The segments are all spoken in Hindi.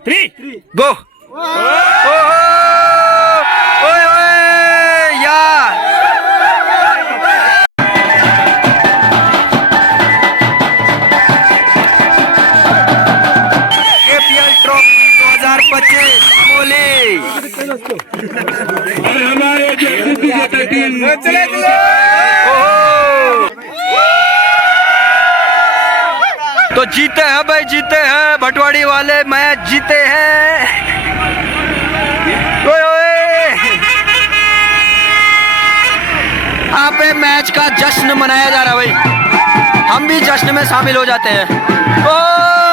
3 गो। यार केपीएल ट्रॉफी 2025 तो जीते हैं भाई, जीते हैं भटवाड़ी वाले, मैच जीते हैं। यहाँ पे मैच का जश्न मनाया जा रहा है भाई, हम भी जश्न में शामिल हो जाते हैं। ओ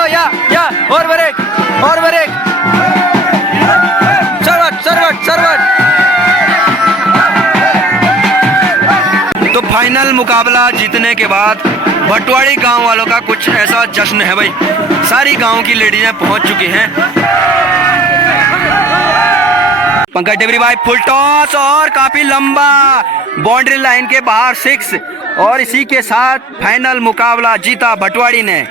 या और ब्रेक सर्वट। तो फाइनल मुकाबला जीतने के बाद भटवाड़ी गांव वालों का कुछ ऐसा जश्न है भाई। सारी गांव की लेडीजें पहुंच चुकी हैं। पंकज डेबरी भाई फुल टॉस और काफी लंबा, बाउंड्री लाइन के बाहर 6, और इसी के साथ फाइनल मुकाबला जीता भटवाड़ी ने।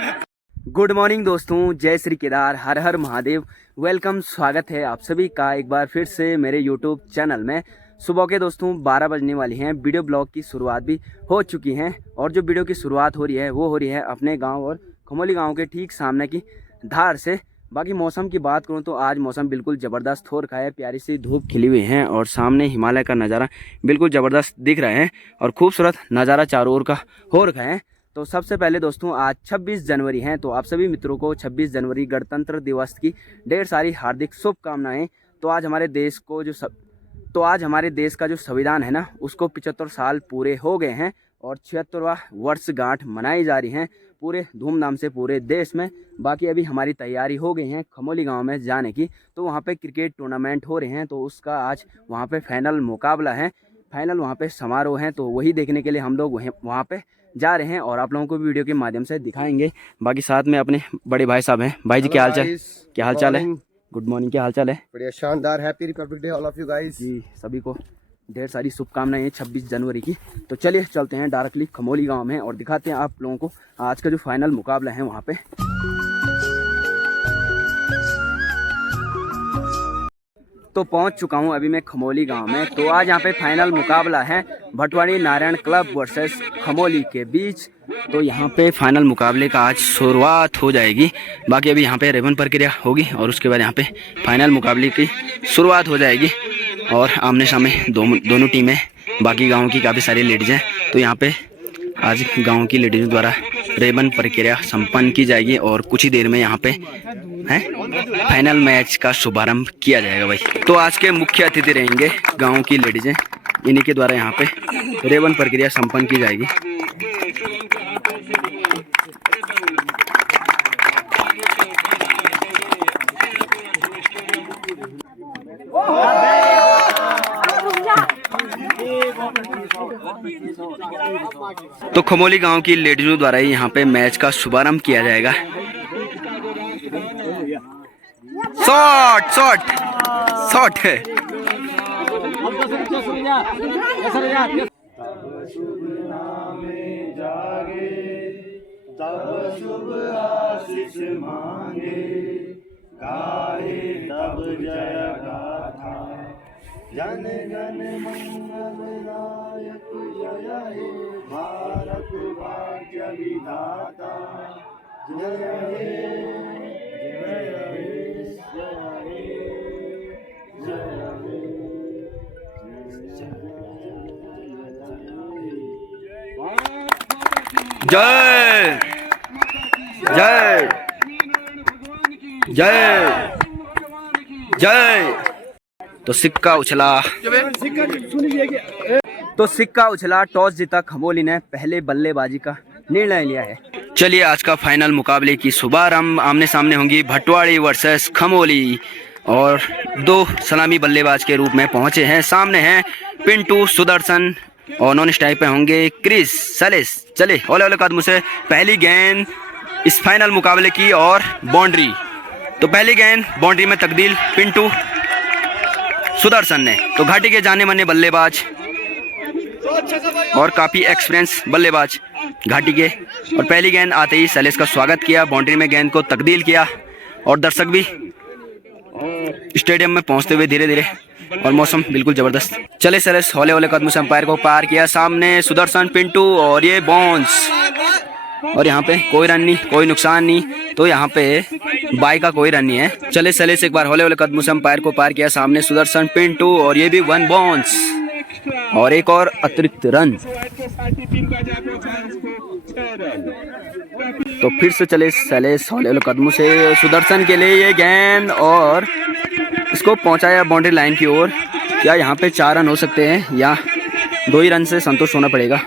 गुड मॉर्निंग दोस्तों, जय श्री केदार, हर हर महादेव। वेलकम, स्वागत है आप सभी का एक बार फिर से मेरे यूट्यूब चैनल में। सुबह के दोस्तों 12 बजने वाली हैं, वीडियो ब्लॉग की शुरुआत भी हो चुकी है, और जो वीडियो की शुरुआत हो रही है वो हो रही है अपने गांव और खमोली गांव के ठीक सामने की धार से। बाकी मौसम की बात करूं तो आज मौसम बिल्कुल ज़बरदस्त हो रखा है, प्यारी सी धूप खिली हुई है और सामने हिमालय का नज़ारा बिल्कुल ज़बरदस्त दिख रहा है और खूबसूरत नज़ारा चारों ओर का हो रखा है। तो सबसे पहले दोस्तों आज 26 जनवरी है, तो आप सभी मित्रों को 26 जनवरी गणतंत्र दिवस की ढेर सारी हार्दिक शुभकामनाएं। तो आज हमारे देश का जो संविधान है ना, उसको 75 साल पूरे हो गए हैं और 76वां वर्षगांठ मनाई जा रही है पूरे धूमधाम से पूरे देश में। बाकी अभी हमारी तैयारी हो गई है खमोली गांव में जाने की, तो वहां पे क्रिकेट टूर्नामेंट हो रहे हैं, तो उसका आज वहां पे फाइनल मुकाबला है, फाइनल वहां पे समारोह है, तो वही देखने के लिए हम लोग वहां पे जा रहे हैं और आप लोगों को वीडियो के माध्यम से दिखाएंगे। बाकी साथ में अपने बड़े भाई साहब हैं। भाई जी क्या हाल चाल है? गुड मॉर्निंग, क्या हाल चाल है? बढ़िया, शानदार। Happy republic day all of you guys. जी सभी को ढेर सारी शुभकामनाएं 26 जनवरी की। तो चलिए चलते हैं डायरेक्टली खमोली गांव में और दिखाते हैं आप लोगों को आज का जो फाइनल मुकाबला है वहां पे। तो पहुंच चुका हूं अभी मैं खमोली गांव में। तो आज यहां पे फाइनल मुकाबला है भटवाड़ी नारायण क्लब वर्सेस खमोली के बीच। तो यहां पे फाइनल मुकाबले का आज शुरुआत हो जाएगी। बाकी अभी यहां पे रेवन प्रक्रिया होगी और उसके बाद यहां पे फाइनल मुकाबले की शुरुआत हो जाएगी और आमने सामने दोनों टीमें, बाकी गाँव की काफ़ी सारी लेडीज़ हैं। तो यहाँ पे आज गाँव की लेडीज़ द्वारा रेवन प्रक्रिया संपन्न की जाएगी और कुछ ही देर में यहाँ पे है फाइनल मैच का शुभारंभ किया जाएगा भाई। तो आज के मुख्य अतिथि रहेंगे गांव की लेडीजें, इन्हीं के द्वारा यहाँ पे रेवन प्रक्रिया संपन्न की जाएगी। तो खमोली गांव की लेडीजों द्वारा ही यहाँ पे मैच का शुभारंभ किया जाएगा। शॉट है। शुभ नामे जागे, तब शुभ आशीष मांगे, गाए तब जय गाथा, जन गण मंगलदायक जय हे भारत भाग्य विधाता, जय हे जय हे जय जय जय जय। तो सिक्का उछला, टॉस जीता खमोली ने, पहले बल्लेबाजी का निर्णय लिया है। चलिए आज का फाइनल मुकाबले की शुभारंभ आमने सामने होंगी भटवाड़ी वर्सेस खमोली और 2 सलामी बल्लेबाज के रूप में पहुंचे हैं। सामने हैं पिंटू, सुदर्शन और नॉन स्ट्राइक पे होंगे क्रिस, सलेस। चले ओले कदमों से पहली गेंद इस फाइनल मुकाबले की और बाउंड्री। तो पहली गेंद बाउंड्री में तब्दील पिंटू सुदर्शन ने। तो घाटी के जाने माने बल्लेबाज और काफ़ी एक्सपीरियंस बल्लेबाज घाटी के, और पहली गेंद आते ही सलेस का स्वागत किया, बाउंड्री में गेंद को तब्दील किया और दर्शक भी स्टेडियम में पहुंचते हुए धीरे धीरे, और मौसम बिल्कुल जबरदस्त। चले सैलेस हौले हौले कदमों से अंपायर को पार किया, सामने सुदर्शन पिंटू और ये बाउंस, और यहाँ पे कोई रन नहीं, कोई नुकसान नहीं, तो यहाँ पे बाई का कोई रन नहीं है। चले सैलेस एक बार हौले हौले कदमों से अंपायर को पार किया, सामने सुदर्शन पिंटू और ये भी 1 बाउंस और एक और अतिरिक्त रन। तो फिर से चले सैलेस हौले हौले कदमों से, सुदर्शन के लिए ये गेंद और इसको पहुंचाया बाउंड्री लाइन की ओर। क्या यहाँ पे 4 रन हो सकते हैं या 2 ही रन से संतुष्ट होना पड़ेगा?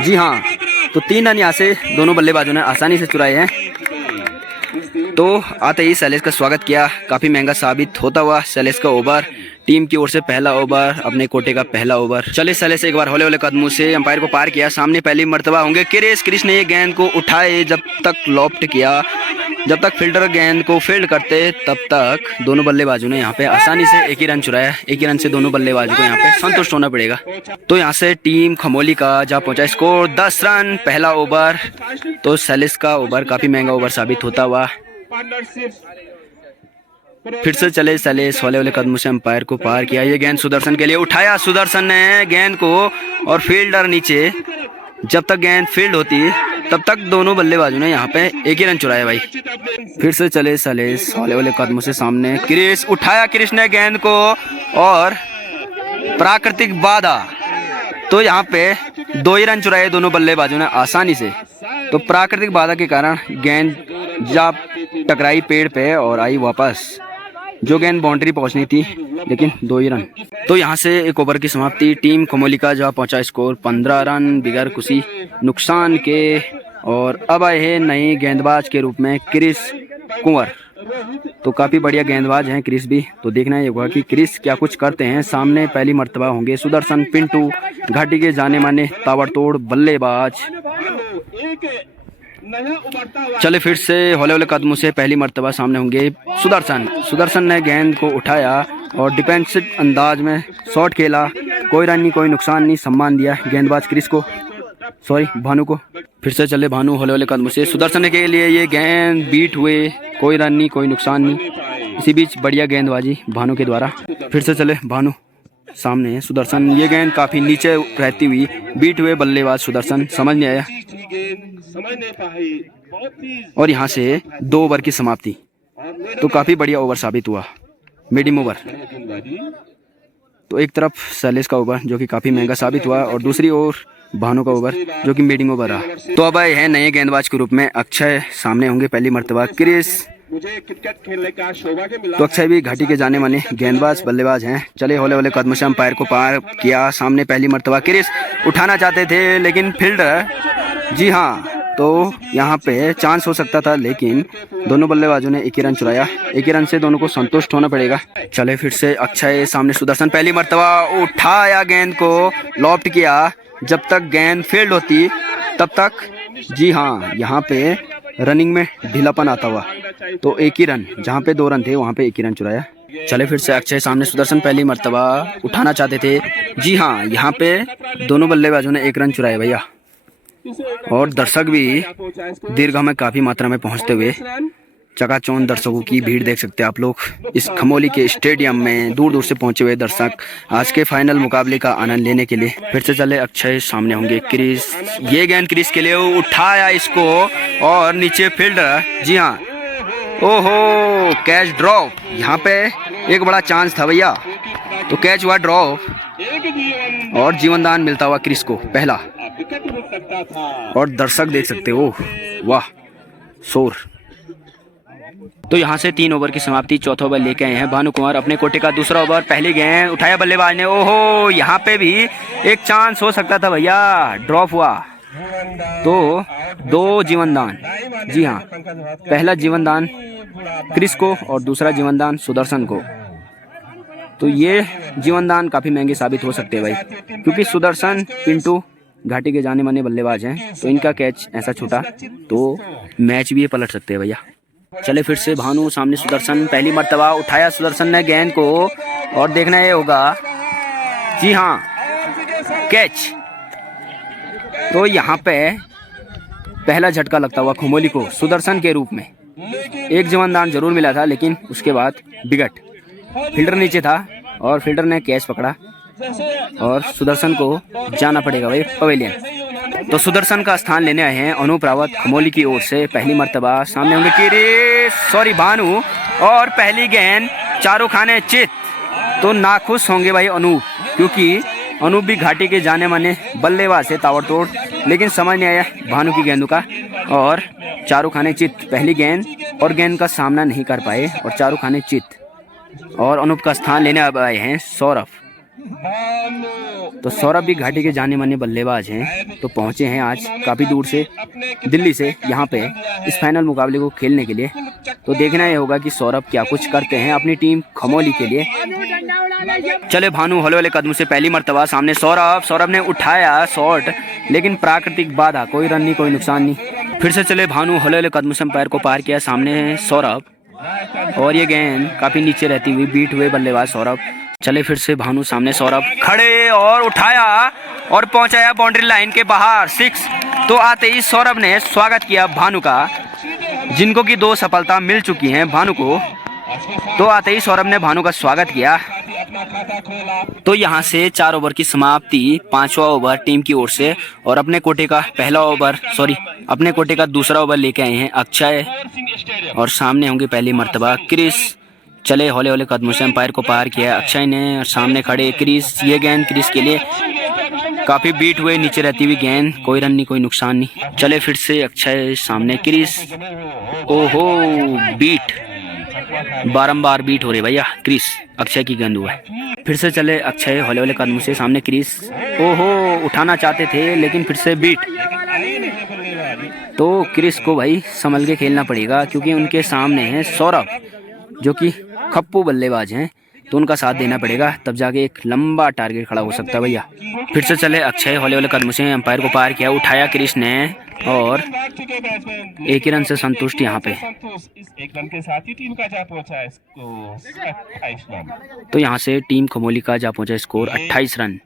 जी हाँ, तो 3 रन यहाँ से दोनों बल्लेबाजों ने आसानी से चुराए हैं। तो आते ही सैलेस का स्वागत किया, काफ़ी महंगा साबित होता हुआ सैलेस का ओवर, टीम की ओर से पहला ओवर, अपने कोटे का पहला ओवर। चले सैलेस एक बार हौले हौले कदमों से अंपायर को पार किया, सामने पहली मर्तबा होंगे क्रिस ने ये गेंद को उठाए, जब तक लॉफ्ट किया, जब तक फील्डर गेंद को फील्ड करते तब तक दोनों बल्लेबाजों ने यहाँ पे आसानी से एक ही रन चुराया। एक ही रन से दोनों बल्लेबाजों को यहाँ पे संतुष्ट होना पड़ेगा। तो यहाँ से टीम खमोली का जहाँ पहुंचा स्कोर 10 रन पहला ओवर। तो सैलेस का ओवर काफी महंगा ओवर साबित होता हुआ। फिर से चले सैलेस हौले हौले कदमों से अंपायर को पार किया, ये गेंद सुदर्शन के लिए उठाया, सुदर्शन ने गेंद को, और फील्डर नीचे, जब तक गेंद फील्ड होती तब तक दोनों बल्लेबाजों ने यहाँ पे एक ही रन चुराया भाई। फिर से चले सैलेस हौले हौले कदमों से, सामने क्रिस उठाया, क्रिस ने गेंद को, और प्राकृतिक बाधा, तो यहाँ पे 2 ही रन चुराए दोनों बल्लेबाजों ने आसानी से। तो प्राकृतिक बाधा के कारण गेंद जब टकराई पेड़ पे और आई वापस, जो गेंद बाउंड्री पहुंचनी थी, लेकिन 2 ही रन। तो यहाँ से एक ओवर की समाप्ति, टीम खमोली का जहाँ पहुंचा स्कोर 15 रन बिगैर किसी नुकसान के। और अब आए हैं नए गेंदबाज के रूप में क्रिस कुंवर। तो काफ़ी बढ़िया गेंदबाज हैं क्रिस भी, तो देखना ये होगा कि क्रिस क्या कुछ करते हैं। सामने पहली मर्तबा होंगे सुदर्शन पिंटू, घाटी के जाने माने ताबड़तोड़ बल्लेबाज। चले फिर से हौले हौले कदमों से पहली मर्तबा सामने होंगे सुदर्शन ने गेंद को उठाया और डिफेंसिव अंदाज में शॉट खेला, कोई रन नहीं, कोई नुकसान नहीं, सम्मान दिया गेंदबाज क्रिस को, सॉरी भानु को। फिर से चले भानु हौले हौले कदमों से, सुदर्शन के लिए ये गेंद बीट हुए, कोई रन नहीं, कोई नुकसान नहीं। इसी बीच बढ़िया गेंदबाजी भानु के द्वारा। फिर से चले भानु, सामने सुदर्शन, ये गेंद काफी नीचे रहती हुई बीट हुए बल्लेबाज सुदर्शन, समझ नहीं आया, और यहाँ से 2 ओवर की समाप्ति। तो काफी बढ़िया ओवर साबित हुआ, मीडियम ओवर। तो एक तरफ सैलेस का ओवर जो कि काफी महंगा साबित हुआ, और दूसरी ओर भानु का ओवर जो कि मीडियम ओवर रहा। तो अब आए हैं नए गेंदबाज के रूप में अक्षय, सामने होंगे पहली मर्तबा क्रिस। तो अक्षय भी घाटी के जाने माने गेंदबाज बल्लेबाज हैं। चले हौले हौले कदमों से अंपायर को पार किया, सामने पहली मर्तबा क्रिस उठाना चाहते थे, लेकिन फील्डर, जी हाँ, तो यहाँ पे चांस हो सकता था, लेकिन दोनों बल्लेबाजों ने एक ही रन चुराया। एक ही रन से दोनों को संतुष्ट होना पड़ेगा। चले फिर से अक्षय, सामने सुदर्शन, पहली मर्तबा उठाया, गेंद को लॉफ्ट किया, जब तक गेंद फील्ड होती तब तक, जी हाँ, यहाँ पे रनिंग में ढीलापन आता हुआ। तो एक ही रन, जहाँ पे 2 रन थे वहाँ पे एक ही रन चुराया। चले फिर से अक्षय, सामने सुदर्शन, पहली मर्तबा उठाना चाहते थे, जी हाँ, यहाँ पे दोनों बल्लेबाजों ने 1 रन चुराए भैया। और दर्शक भी दीर्घा में काफी मात्रा में पहुंचते हुए, चकाचौंध दर्शकों की भीड़ देख सकते हैं आप लोग इस खमोली के स्टेडियम में। दूर दूर से पहुंचे हुए दर्शक आज के फाइनल मुकाबले का आनंद लेने के लिए। फिर से चले अक्षय, सामने होंगे क्रिस, ये गेंद क्रिस के लिए उठाया इसको, और नीचे फील्डर, जी हाँ, ओहो, कैच ड्रॉप। यहाँ पे एक बड़ा चांस था भैया, तो कैच हुआ ड्रॉप, और जीवनदान मिलता हुआ क्रिस को पहला। और दर्शक देख सकते हो, वाह, शोर। तो यहाँ से 3 ओवर की समाप्ति, चौथा ओवर लेके आए हैं भानु कुमार, अपने कोटे का दूसरा ओवर। पहली गेंद उठाया बल्लेबाज ने, ओहो, यहाँ पे भी एक चांस हो सकता था भैया, ड्रॉप हुआ। तो 2 जीवनदान, जी हाँ, पहला जीवनदान क्रिस को और दूसरा जीवनदान सुदर्शन को। तो ये जीवनदान काफी महंगे साबित हो सकते हैं भाई, क्योंकि सुदर्शन पिंटू घाटी के जाने माने बल्लेबाज हैं, तो इनका कैच ऐसा छूटा तो मैच भी ये पलट सकते हैं भैया। चले फिर से भानु, सामने सुदर्शन, पहली मर्तबा उठाया सुदर्शन ने गेंद को, और देखना ये होगा, जी हाँ, कैच। तो यहाँ पे पहला झटका लगता हुआ खमोली को सुदर्शन के रूप में, एक जवानदान जरूर मिला था, लेकिन उसके बाद विकेट। फील्डर नीचे था और फील्डर ने कैच पकड़ा और सुदर्शन को जाना पड़ेगा भाई पवेलियन। तो सुदर्शन का स्थान लेने आए हैं अनूप रावत खमोली की ओर से। पहली मर्तबा सामने होंगे भानु और पहली गेंद चारों खाने चित। तो नाखुश होंगे भाई अनूप, क्योंकि अनूप भी घाटी के जाने माने बल्लेबाज है ताबड़तोड़, लेकिन समझ नहीं आया भानु की गेंदों का और चारों खाने चित। पहली गेंद और गेंद का सामना नहीं कर पाए और चारों खाने चित। और अनूप का स्थान लेने अब आए हैं सौरभ। तो सौरभ भी घाटी के जाने माने बल्लेबाज हैं, तो पहुंचे हैं आज काफ़ी दूर से दिल्ली से यहाँ पे इस फाइनल मुकाबले को खेलने के लिए। तो देखना ये होगा कि सौरभ क्या कुछ करते हैं अपनी टीम खमोली के लिए। चले भानु हौले वाले कदम से पहली मर्तबा सामने सौरभ ने उठाया शॉट, लेकिन प्राकृतिक बाधा, कोई रन नहीं कोई नुकसान नहीं। फिर से चले भानु हौले वाले कदम से अंपायर को पार किया, सामने सौरभ और ये गेंद काफ़ी नीचे रहती हुई बीट हुए बल्लेबाज सौरभ। चले फिर से भानु सामने सौरभ खड़े और उठाया और पहुंचाया बाउंड्री लाइन के बाहर 6। तो आते ही सौरभ ने स्वागत किया भानु का, जिनको की 2 सफलता मिल चुकी हैं भानु को। तो आते ही सौरभ ने भानु का स्वागत किया। तो यहाँ से 4 ओवर की समाप्ति, 5वां ओवर टीम की ओर से और अपने कोटे का दूसरा ओवर लेके आए हैं अक्षय और सामने होंगे पहली मर्तबा क्रिस। चले हौले हौले कदमों से अंपायर को पार किया अक्षय ने और सामने खड़े क्रिस। ये गेंद क्रिस के लिए काफी बीट हुए, नीचे रहती हुई गेंद, कोई रन नहीं कोई नुकसान नहीं। चले फिर से अक्षय सामने क्रिस। ओहो बीट, बारंबार बीट हो रही भैया। क्रिस अक्षय की गेंद हुआ है। फिर से चले अक्षय हौले हौले कदमों से सामने क्रिस। ओहो उठाना चाहते थे लेकिन फिर से बीट। तो क्रिस को भाई संभल के खेलना पड़ेगा, क्योंकि उनके सामने है सौरभ जो कि खप्पू बल्लेबाज हैं, तो उनका साथ देना पड़ेगा, तब जाके एक लंबा टारगेट खड़ा हो सकता है भैया। फिर से चले अक्षय हौले हौले कदमों से अंपायर को पार किया, उठाया क्रिस ने और 1 ही रन से संतुष्ट यहाँ पे। तो यहाँ से टीम खमोली का जा पहुंचा स्कोर 28 रन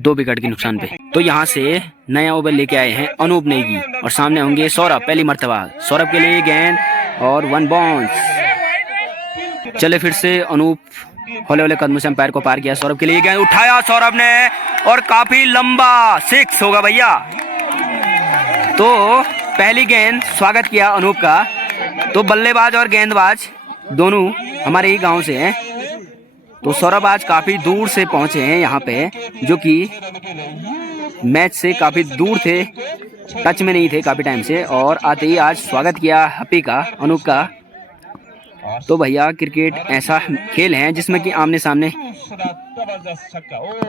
2 विकेट के नुकसान पे। तो यहाँ से नया ओवर लेके आए हैं अनूप नेगी और सामने होंगे सौरभ। पहली मर्तबा सौरभ के लिए गेंद और 1 बाउंस। चले फिर से अनूप हौले हौले कदमों से अंपायर को पार किया, सौरभ के लिए गेंद उठाया सौरभ ने और काफी लंबा 6 होगा भैया। तो पहली गेंद स्वागत किया अनूप का। तो बल्लेबाज और गेंदबाज दोनों हमारे ही गांव से हैं। तो सौरभ आज काफी दूर से पहुंचे हैं यहाँ पे, जो कि मैच से काफी दूर थे, टच में नहीं थे काफी टाइम से, और आते ही आज स्वागत किया हैप्पी का, अनूप का। तो भैया क्रिकेट ऐसा खेल है जिसमें कि आमने सामने।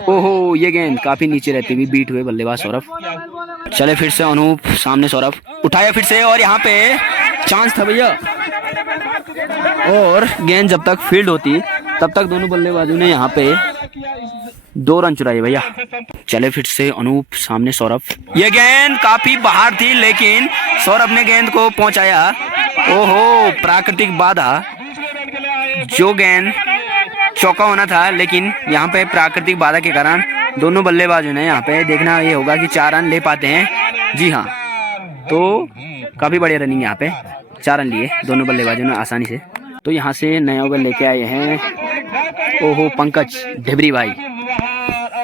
ओहो ये गेंद काफी नीचे रहती हुई बीट हुए बल्लेबाज सौरभ। चले फिर से अनूप सामने सौरभ, उठाया फिर से और यहाँ पे चांस था भैया, और गेंद जब तक फील्ड होती तब तक दोनों बल्लेबाजों ने यहाँ पे 2 रन चुराए भैया। चले फिर से अनूप सामने सौरभ, ये गेंद काफी बाहर थी लेकिन सौरभ ने गेंद को पहुंचाया। ओहो प्राकृतिक बाधा, जो गेंद चौका होना था लेकिन यहाँ पे प्राकृतिक बाधा के कारण दोनों बल्लेबाजों ने यहाँ पे देखना ये होगा कि 4 रन ले पाते हैं। जी हाँ, तो काफी बढ़िया रनिंग यहाँ पे, 4 रन लिए दोनों बल्लेबाजों ने आसानी से। तो यहाँ से नया ओवर लेके आए हैं ओहो पंकज ढेबरी भाई।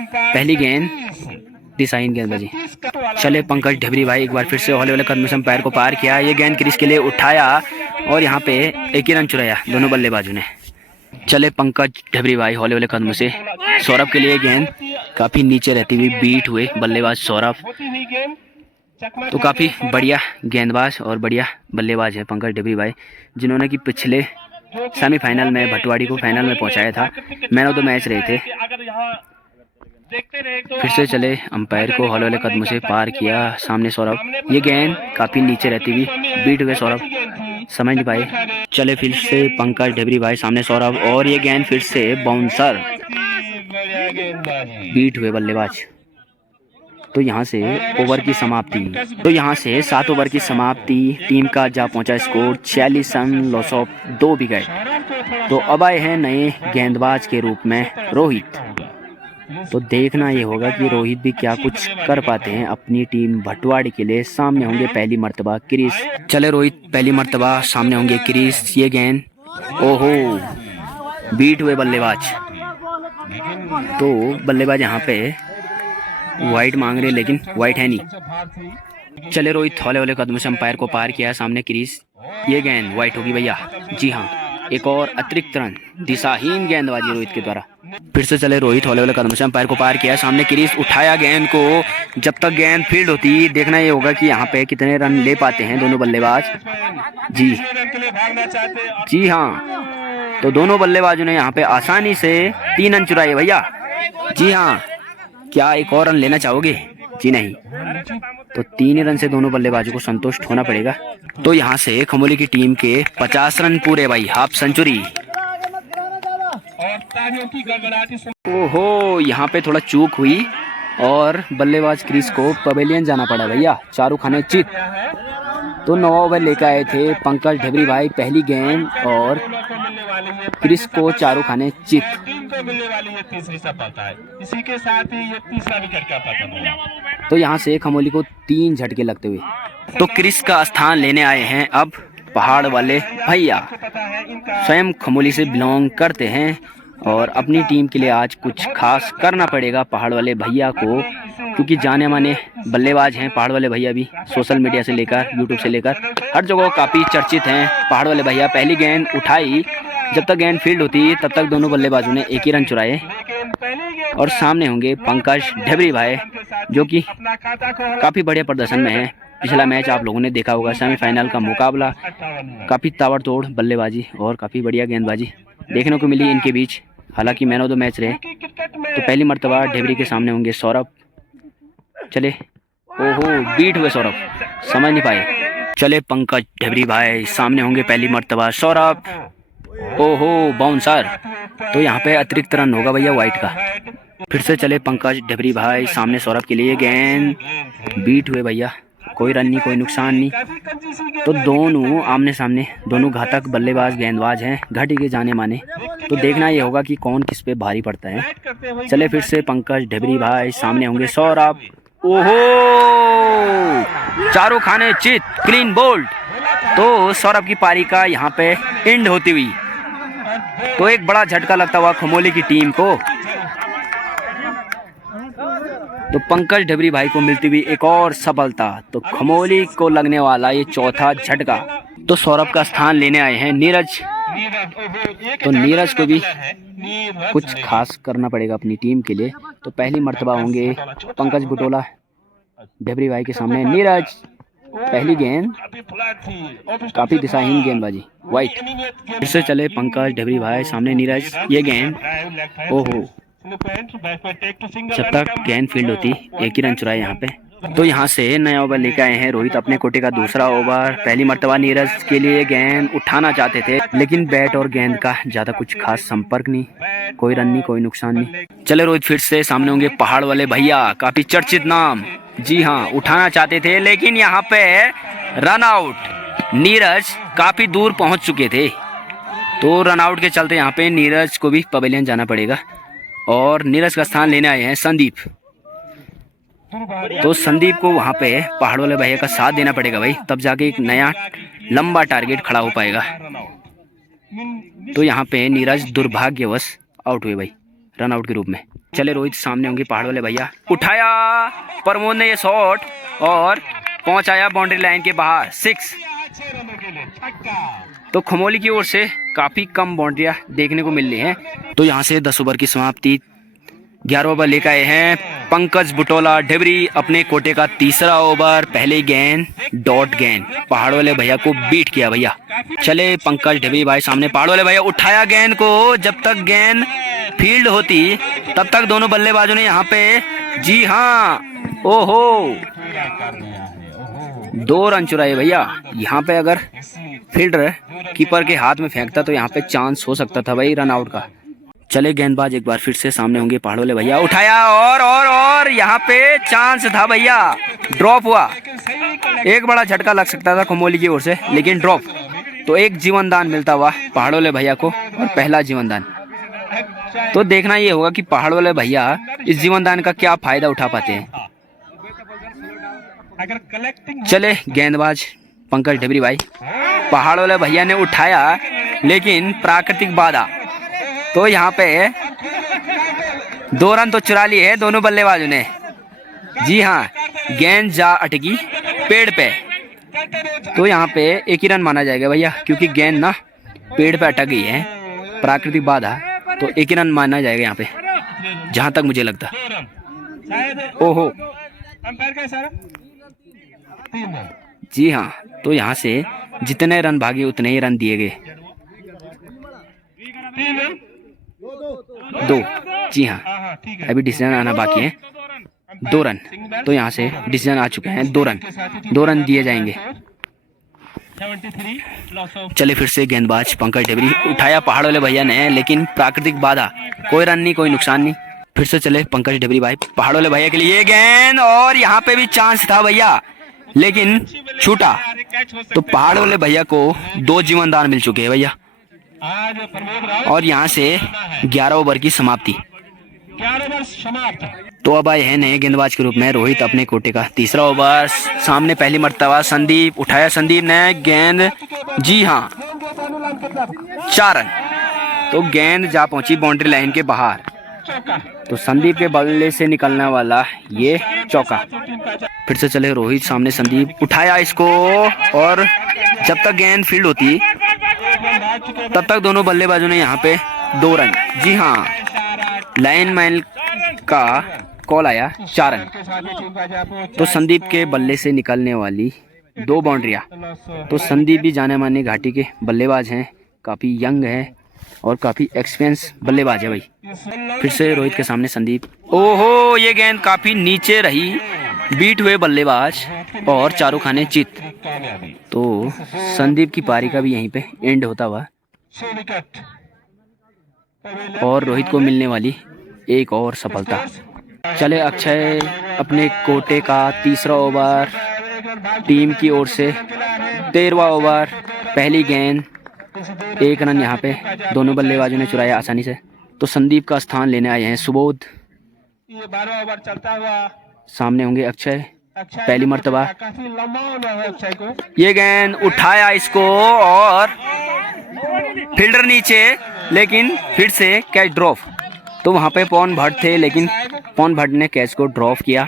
पहली गेंद डिसाइन गेंदबाजी। चले पंकज ढेबरी भाई एक बार फिर से हौले हौले कदम से अंपायर को पार किया, ये गेंद क्रीज के लिए उठाया और यहाँ पे 1 ही रन चुराया दोनों बल्लेबाजों ने। चले पंकज ढेबरी भाई हौले हौले कदम से सौरभ के लिए गेंद काफी नीचे रहती हुई बीट हुए बल्लेबाज सौरभ। तो काफी बढ़िया गेंदबाज और बढ़िया बल्लेबाज है पंकज ढेबरी भाई, जिन्होंने कि पिछले सेमीफाइनल में भटवाड़ी को फाइनल में पहुंचाया था, मैन ऑफ द मैच रहे थे। फिर से चले अंपायर को हौले हौले कदमों से पार किया, सामने सौरभ, ये गेंद काफी नीचे रहती हुई बीट हुए सौरभ, समझ नहीं पाए। चले फिर से पंकज ढेबरी भाई सामने सौरभ, और ये गेंद फिर से बाउंसर बीट हुए बल्लेबाज। तो यहाँ से ओवर की समाप्ति, तो यहाँ से 7 ओवर की समाप्ति, टीम का जा पहुंचा score 46 run loss of 2 wicket. तो अब आए हैं नए गेंदबाज के रूप में रोहित, तो देखना ये होगा कि रोहित भी क्या कुछ कर पाते हैं अपनी टीम भटवाड़ी के लिए। सामने होंगे पहली मर्तबा क्रिस। चले रोहित पहली मर्तबा सामने होंगे क्रिस। ये गेंद ओहो बीट हुए बल्लेबाज। तो बल्लेबाज यहाँ पे वाइट मांग रहे लेकिन वाइट है नहीं। चले रोहित हौले हौले कदमों से अंपायर को पार किया। सामने क्रीज। ये गेंद वाइट होगी भैया। जी हाँ, एक और अतिरिक्त रन। दिशाहीन गेंदबाजी रोहित के द्वारा। फिर से चले रोहित हौले हौले कदमों से अंपायर को पार किया। सामने क्रीज उठाया गेंद को। जब तक गेंद फील्ड होती देखना ये होगा कि यहाँ पे कितने रन ले पाते हैं दोनों बल्लेबाज। जी हाँ, तो दोनों बल्लेबाजों ने यहाँ पे आसानी से 3 रन चुराए भैया। जी हाँ, क्या एक और रन लेना चाहोगे? जी नहीं, तो 3 रन से दोनों बल्लेबाजों को संतुष्ट होना पड़ेगा। तो यहाँ से खमोली की टीम के 50 रन पूरे भाई, हाफ सेंचुरी। ओहो, यहाँ पे थोड़ा चूक हुई और बल्लेबाज क्रीज को पवेलियन जाना पड़ा भैया। चारू खाने चित। तो 9 ओवर लेकर आए थे पंकज ढेबरी भाई पहली गेंद और क्रिस को चारू खाने चित। इसी के साथ ही ये तीसरा विकेट का पतन। तो यहाँ से खमोली को 3 झटके लगते हुए तो क्रिस का स्थान लेने आए हैं अब पहाड़ वाले भैया। स्वयं खमोली से बिलोंग करते हैं और अपनी टीम के लिए आज कुछ खास करना पड़ेगा पहाड़ वाले भैया को, क्योंकि जाने माने बल्लेबाज हैं पहाड़ वाले भैया भी। सोशल मीडिया से लेकर यूट्यूब से लेकर हर जगह काफ़ी चर्चित हैं पहाड़ वाले भैया। पहली गेंद उठाई, जब तक गेंद फील्ड होती तब तक दोनों बल्लेबाजों ने 1 ही रन चुराए। और सामने होंगे पंकज ढेबरी भाई जो कि काफ़ी बढ़िया प्रदर्शन में है। पिछला मैच आप लोगों ने देखा होगा, सेमीफाइनल का मुकाबला, काफ़ी ताबड़तोड़ बल्लेबाजी और काफ़ी बढ़िया गेंदबाजी देखने को मिली इनके बीच। हालांकि मैन ऑफ द मैच रहे। तो पहली मर्तबा ढेबरी के सामने होंगे सौरभ। चले, ओहो बीट हुए सौरभ, समझ नहीं पाए। चले पंकज ढेबरी भाई सामने होंगे पहली मर्तबा सौरभ। ओहो बाउंसर। तो यहाँ पे अतिरिक्त रन होगा भैया वाइट का। फिर से चले पंकज ढेबरी भाई सामने सौरभ के लिए गेंद बीट हुए भैया। कोई रन नहीं, कोई नुकसान नहीं। तो दोनों आमने सामने, दोनों घातक बल्लेबाज गेंदबाज हैं घटी के जाने माने। तो देखना ये होगा कि कौन किस पे भारी पड़ता है। चले फिर से पंकज ढेबरी भाई सामने होंगे सौरभ। ओहो चारों खाने चित, क्लीन बोल्ड। तो सौरभ की पारी का यहाँ पे एंड होती हुई तो एक बड़ा झटका लगता हुआ खमोली की टीम को। तो पंकज ढेबरी भाई को मिलती हुई एक और सफलता। तो खमोली को लगने वाला ये चौथा झटका। तो सौरभ का स्थान लेने आए हैं नीरज। तो नीरज को भी कुछ खास करना पड़ेगा अपनी टीम के लिए। तो पहली मर्तबा होंगे पंकज बुटोला ढेबरी भाई के सामने नीरज। पहली गेंद काफी दिशाहीन गेंदबाजी वाइट। फिर से चले पंकज ढेबरी भाई सामने नीरज। ये गेंद ओहो, जब तक गेंद फील्ड होती 1 ही रन चुराए यहाँ पे। तो यहाँ से नया ओवर लेकर आए हैं रोहित अपने कोटे का दूसरा ओवर। पहली मर्तबा नीरज के लिए गेंद उठाना चाहते थे लेकिन बैट और गेंद का ज्यादा कुछ खास संपर्क नहीं, कोई रन नहीं, कोई नुकसान नहीं। चले रोहित फिर से सामने होंगे पहाड़ वाले भैया, काफी चर्चित नाम। जी हाँ, उठाना चाहते थे लेकिन यहाँ पे रन आउट। नीरज काफी दूर पहुंच चुके थे तो रन आउट के चलते यहाँ पे नीरज को भी पवेलियन जाना पड़ेगा और नीरज का स्थान लेने आए हैं संदीप। तो संदीप को वहाँ पे पहाड़ वाले भैया का साथ देना पड़ेगा भाई, तब जाके एक नया लंबा टारगेट खड़ा हो पाएगा। तो यहाँ पे नीरज दुर्भाग्यवश आउट हुए भाई रन आउट के रूप में। चले रोहित सामने होंगे पहाड़ वाले भैया। उठाया प्रमोद ने ये शॉट और पहुंचाया बाउंड्री लाइन के बाहर 6। तो खमोली की ओर से काफी कम बाउंड्रियां देखने को मिल रही हैं। तो यहाँ से 10 ओवर की समाप्ति 11 ओवर लेकर आए हैं पंकज बुटोला ढेबरी अपने कोटे का तीसरा ओवर। पहले गेंद डॉट गेंद, पहाड़ वाले भैया को बीट किया भैया। चले पंकज ढेबरी भाई सामने पहाड़ वाले भैया। उठाया गेंद को, जब तक गेंद फील्ड होती तब तक दोनों बल्लेबाजों ने यहाँ पे जी हाँ ओहो 2 रन चुराए भैया। यहाँ पे अगर फील्डर कीपर के हाथ में फेंकता तो यहाँ पे चांस हो सकता था भाई रन आउट का। चले गेंदबाज एक बार फिर से सामने होंगे पहाड़ वाले भैया। उठाया और यहाँ पे चांस था भैया, ड्रॉप हुआ। एक बड़ा झटका लग सकता था खमोली की ओर से लेकिन ड्रॉप। तो एक जीवन दान मिलता हुआ पहाड़ वाले भैया को और पहला जीवन दान। तो देखना ये होगा कि पहाड़ वाले भैया इस जीवनदान का क्या फायदा उठा पाते हैं। अगर कलेक्टिंग चले गेंदबाज पंकज ढेबरी भाई, पहाड़ वाले भैया ने उठाया लेकिन प्राकृतिक बाधा, तो यहाँ पे 2 रन तो चुरा लिए है दोनों बल्लेबाजों ने। जी हाँ, गेंद जा अटकी पेड़ पे, तो यहाँ पे 1 ही रन माना जाएगा भैया, क्योंकि गेंद ना पेड़ पे अटक गई है, प्राकृतिक बाधा, तो 1 ही रन माना जाएगा यहाँ पे, जहाँ तक मुझे लगता। 2 रन शायद ओहो, अंपायर का इशारा 3 रन। जी हाँ, तो यहाँ से जितने रन भागे उतने ही रन दिए गए, 3 रन 2। जी हाँ, हाँ ठीक है। अभी डिसीजन आना बाकी है, 2 रन, तो यहाँ से डिसीजन आ चुके हैं, 2 रन, 2 रन दिए जाएंगे। 73 लॉस ऑफ। चले फिर से गेंदबाज पंकज ढेबरी, उठाया पहाड़ वाले भैया ने लेकिन प्राकृतिक बाधा, कोई रन नहीं, कोई नुकसान नहीं। फिर से चले पंकज ढेबरी भाई, पहाड़ वाले भैया के लिए ये गेंद, और यहाँ पे भी चांस था भैया लेकिन छूटा, तो पहाड़ वाले भैया को 2 जीवनदान मिल चुके हैं भैया। आज प्रमोद राव और यहाँ से 11 ओवर की समाप्ति। 11 ओवर समाप्त। तो अब आए हैं नए गेंदबाज के रूप में रोहित अपने कोटे का 3रा ओवर, सामने पहली मर्तबा संदीप, उठाया संदीप ने गेंद, जी हाँ 4 रन, तो गेंद जा पहुंची बाउंड्री लाइन के बाहर, चौका। तो संदीप के बल्ले से निकलने वाला ये चौका। फिर से चले रोहित, सामने संदीप, उठाया इसको, और जब तक गेंद फील्ड होती तब तक दोनों बल्लेबाजों ने यहाँ पे 2 रन, जी हाँ लाइन मैन का कॉल आया, 4 रन, तो संदीप के बल्ले से निकलने वाली 2 बाउंड्रियाँ। तो संदीप भी जाने माने घाटी के बल्लेबाज हैं, काफ़ी यंग है और काफ़ी एक्सपीरियंस बल्लेबाज है भाई। फिर से रोहित के सामने संदीप, ओहो ये गेंद काफ़ी नीचे रही, बीट हुए बल्लेबाज और चारों खाने चित, तो संदीप की पारी का भी यहीं पे एंड होता हुआ, 6 विकेट। और रोहित को मिलने वाली एक और सफलता। चले अक्षय अपने कोटे का 3रा ओवर, टीम की ओर से 13वां ओवर, पहली गेंद, 1 रन यहाँ पे दोनों बल्लेबाजों ने चुराया आसानी से। तो संदीप का स्थान लेने आए हैं सुबोध, ये 12वां ओवर चलता हुआ सामने होंगे अक्षय, पहली मर्तबा, काफी लंबा होना है अक्षय को। ये गेंद उठाया इसको, और फील्डर नीचे, लेकिन फिर से कैच ड्रॉप, तो वहाँ पे पवन भट्ट थे लेकिन पवन भट्ट ने कैच को ड्रॉप किया,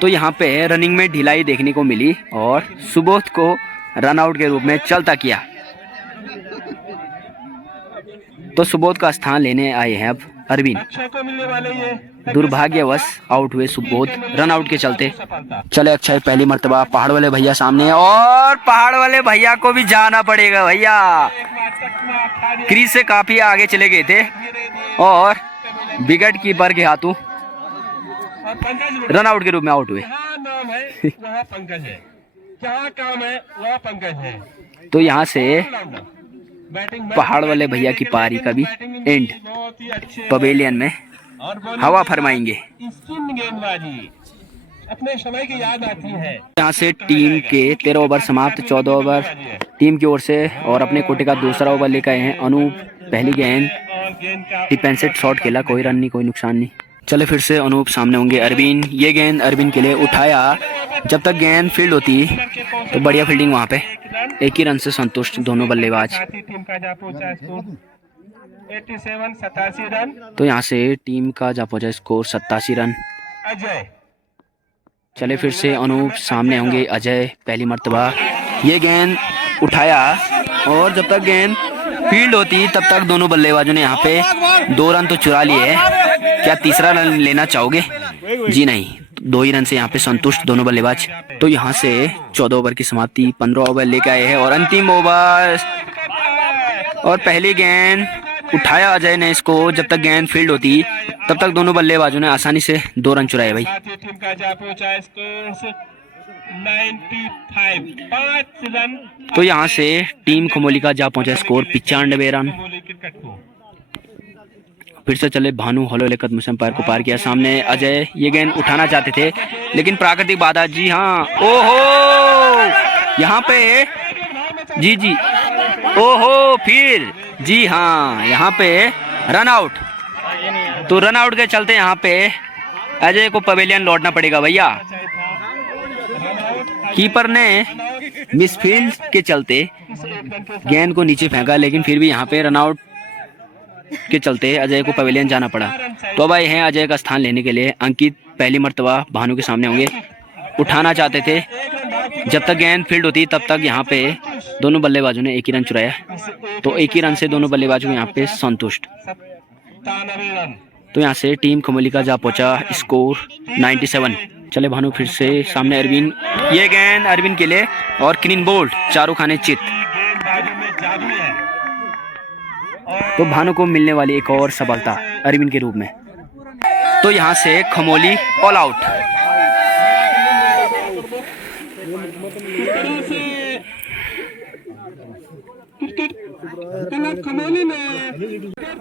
तो यहाँ पे रनिंग में ढिलाई देखने को मिली और सुबोध को रन आउट के रूप में चलता किया। तो सुबोध का स्थान लेने आए हैं अब अरविंद। अक्षय को मिलने वाले ये दुर्भाग्यवश आउट हुए सुबोध रन आउट के चलते। चले अक्षय पहली मर्तबा, पहाड़ वाले भैया सामने, और पहाड़ वाले भैया को भी जाना पड़ेगा भैया, क्रीज से काफी आगे चले गए थे और विकेट कीपर के हाथों रन आउट के रूप में आउट हुए। जहाँ नाम है वहाँ पंकज है, जहाँ काम है वहाँ पंकज है। तो यहाँ से बैटिंग पहाड़ वाले भैया की पारी का भी एंड बहुत ही अच्छे पवेलियन में और बॉलिंग हवा फरमाएंगे। स्पिन गेंदबाजी अपने समय की याद आती है। यहाँ से टीम के 13 ओवर समाप्त, 14 ओवर टीम की ओर से, और अपने कोटे का 2रा ओवर लेकर आए हैं अनूप, पहली गेंद, और गेंद का डिफेंसिव शॉट खेला, कोई रन नहीं, कोई नुकसान नहीं। चले फिर से अनूप, सामने होंगे अरविंद, ये गेंद अरविंद के लिए, उठाया, जब तक गेंद फील्ड होती तो बढ़िया फील्डिंग वहाँ पे, 1 ही रन से संतुष्ट दोनों बल्लेबाज। साथी टीम का जा पहुंचा स्कोर 87 रन। तो यहाँ से टीम का जा पहुंचा स्कोर 87 रन। अजय चले फिर से अनूप, सामने होंगे अजय, पहली मर्तबा, ये गेंद उठाया, और जब तक गेंद फील्ड होती तब तक दोनों बल्लेबाजों ने यहाँ पे 2 रन तो चुरा लिए। क्या 3रा रन लेना चाहोगे? जी नहीं, 2 ही रन से यहाँ पे संतुष्ट दोनों बल्लेबाज। तो यहाँ से 14 ओवर की समाप्ति, 15 ओवर लेकर आए हैं और अंतिम ओवर, और पहली गेंद उठाया अजय ने इसको, जब तक गेंद फील्ड होती तब तक दोनों बल्लेबाजों ने आसानी से 2 रन चुराए भाई। साथी टीम का जा पहुंचा स्कोर 95, 5 रन। तो यहाँ से टीम खमोली का जा पहुंचा स्कोर 95 रन। क्रिकेट को फिर से चले भानु, हलो लेकर मुझसे अंपायर को पार किया, सामने अजय, ये गेंद उठाना चाहते थे लेकिन प्राकृतिक बाधा, जी हाँ, ओहो यहाँ पे, जी ओहो, फिर जी हाँ यहाँ पे रन आउट, तो रन आउट के चलते यहाँ पे अजय को पवेलियन लौटना पड़ेगा भैया। कीपर ने मिसफील्ड के चलते गेंद को नीचे फेंका, लेकिन फिर भी यहाँ पे रन आउट के चलते अजय को पवेलियन जाना पड़ा। तो अब आए हैं अजय का स्थान लेने के लिए। अंकित पहली मर्तबा भानु के सामने होंगे। उठाना चाहते थे, जब तक गेंद फील्ड होती तब तक यहाँ पे दोनों बल्लेबाजों ने एक ही रन चुराया। तो एक ही रन से दोनों बल्लेबाजों यहाँ पे संतुष्ट। तो यहाँ से टीम खमोली का जा पहुंचा स्कोर 97। चले भानु फिर से सामने अरविंद, ये गेंद अरविंद के लिए और क्लीन बोल्ड, चारों खाने चित। तो भानु को मिलने वाली एक और सफलता अरविंद के रूप में। तो यहाँ से खमोली ऑल आउट।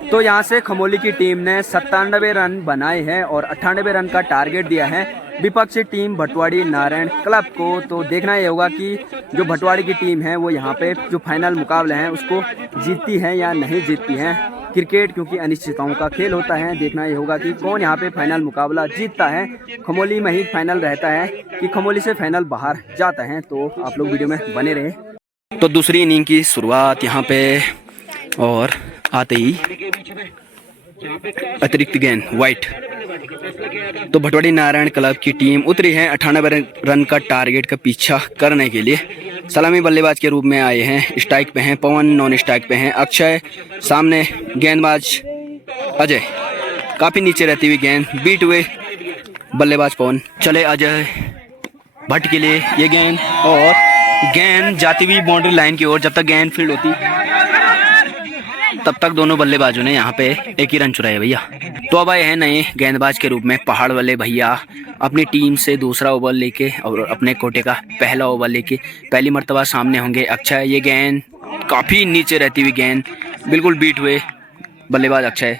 तो यहाँ से खमोली की टीम ने 97 रन बनाए हैं और 98 रन का टारगेट दिया है विपक्षी टीम भटवाड़ी नारायण क्लब को। तो देखना ये होगा कि जो भटवाड़ी की टीम है वो यहाँ पे जो फाइनल मुकाबले हैं उसको जीतती है या नहीं जीतती है। क्रिकेट क्योंकि अनिश्चितताओं का खेल होता है, देखना ये होगा कि कौन यहाँ पे फाइनल मुकाबला जीतता है। खमोली में ही फाइनल रहता है कि खमोली से फाइनल बाहर जाता है। तो आप लोग वीडियो में बने रहे। तो दूसरी इनिंग की शुरुआत यहाँ पे और आते ही अतिरिक्त गेंद वाइट। तो भटवाड़ी नारायण क्लब की टीम उतरी है 98 रन का टारगेट का पीछा करने के लिए। सलामी बल्लेबाज के रूप में आए हैं। स्ट्राइक पे हैं पवन, नॉन स्ट्राइक पे हैं अक्षय, सामने गेंदबाज अजय। काफी नीचे रहती हुई गेंद बीट हुए बल्लेबाज पवन। चले अजय भट्ट के लिए ये गेंद और गेंद जाती हुई बाउंड्री लाइन की ओर। जब तक गेंद फील्ड होती तब तक दोनों बल्लेबाजों ने यहाँ पे एक ही रन चुराए भैया। तो अब आए हैं नए गेंदबाज के रूप में पहाड़ वाले भैया। अपनी टीम से दूसरा ओवर लेके और अपने कोटे का पहला ओवर लेके पहली मर्तबा सामने होंगे अक्षय। ये गेंद काफ़ी नीचे रहती हुई गेंद, बिल्कुल बीट हुए बल्लेबाज अक्षय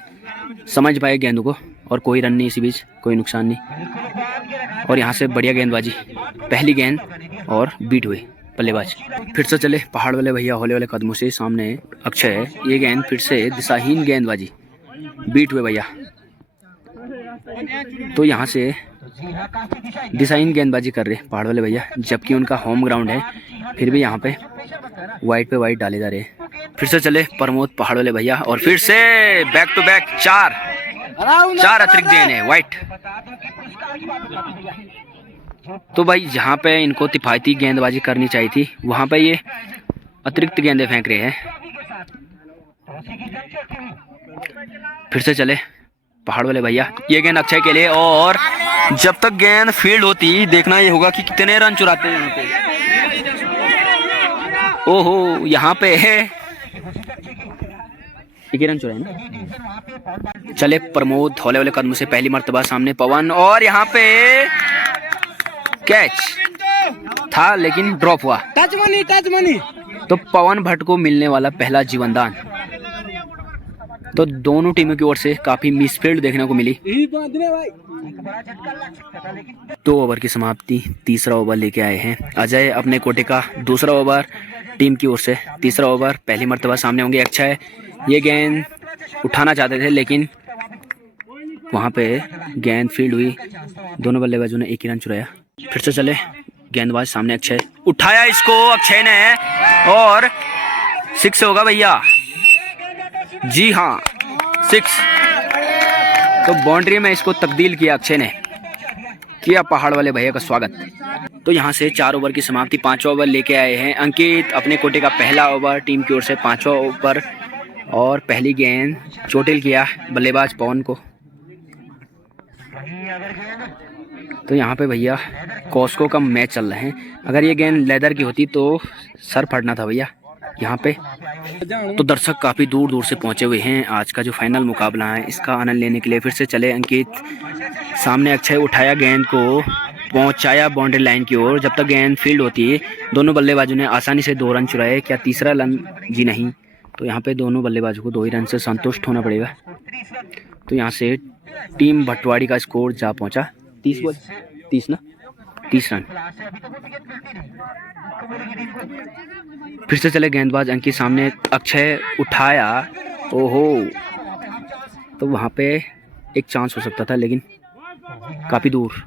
समझ पाए गेंद को और कोई रन नहीं, इसी बीच कोई नुकसान नहीं। और यहाँ से बढ़िया गेंदबाजी, पहली गेंद और बीट हुए बल्लेबाज। फिर से चले पहाड़ वाले भैया हौले वाले कदमों से, सामने अक्षय है। ये गेंद फिर से दिशाहीन गेंदबाजी, बीट हुए भैया। तो यहाँ से दिशाहीन गेंदबाजी कर रहे पहाड़ वाले भैया, जबकि उनका होम ग्राउंड है, फिर भी यहाँ पे वाइट पे वाइट डाले जा रहे। फिर से चले प्रमोद पहाड़ वाले भैया और फिर से बैक टू बैक चार अतिरिक्त गेंद है वाइट। तो भाई जहाँ पे इनको किफायती गेंदबाजी करनी चाहिए थी वहाँ पे ये अतिरिक्त गेंदें फेंक रहे हैं। फिर से चले पहाड़ वाले भैया, ये गेंद अक्षय के लिए और जब तक गेंद फील्ड होती देखना ये होगा कि कितने रन चुराते हैं यहाँ पे। ओहो यहाँ पे है एक ही रन चुराए ना। चले प्रमोद हौले वाले कदम से पहली मर्तबा सामने पवन और यहाँ पे कैच था लेकिन ड्रॉप हुआ। Touch money. तो पवन भट्ट को मिलने वाला पहला जीवनदान। तो दोनों टीमों की ओर से काफी मिसफील्ड देखने को मिली। 2 ओवर की समाप्ति, तीसरा ओवर लेके आए हैं अजय अपने कोटे का दूसरा ओवर टीम की ओर से। तीसरा ओवर पहली मर्तबा सामने होंगे अक्षय। ये गेंद उठाना चाहते थे लेकिन वहां पे गेंद फील्ड हुई, दोनों बल्लेबाजों ने एक ही रन चुराया। फिर से चले गेंदबाज सामने अक्षय, उठाया इसको अक्षय ने और 6 होगा भैया। जी हाँ 6। तो बाउंड्री में इसको तब्दील किया अक्षय ने, किया पहाड़ वाले भैया का स्वागत। तो यहाँ से 4 ओवर की समाप्ति, 5वां ओवर लेके आए हैं अंकित अपने कोटे का पहला ओवर टीम की ओर से 5वां ओवर और पहली गेंद चोटिल किया बल्लेबाज पवन को। तो यहाँ पे भैया कॉस्को का मैच चल रहा है, अगर ये गेंद लेदर की होती तो सर फटना था भैया यहाँ पे। तो दर्शक काफ़ी दूर दूर से पहुँचे हुए हैं आज का जो फाइनल मुकाबला है इसका आनंद लेने के लिए। फिर से चले अंकित, सामने अक्षय, उठाया गेंद को, पहुँचाया बाउंड्री लाइन की ओर। जब तक गेंद फील्ड होती है दोनों बल्लेबाजों ने आसानी से 2 रन चुराए। क्या तीसरा रन? जी नहीं। तो यहाँ पे दोनों बल्लेबाजों को 2 ही रन से संतुष्ट होना पड़ेगा। तो यहाँ से टीम भटवाड़ी का स्कोर जा पहुँचा 30 रन। फिर से चले गेंदबाज अंकित, सामने अक्षय, उठाया, ओहो। तो वहाँ पे एक चांस हो सकता था, लेकिन काफ़ी दूर।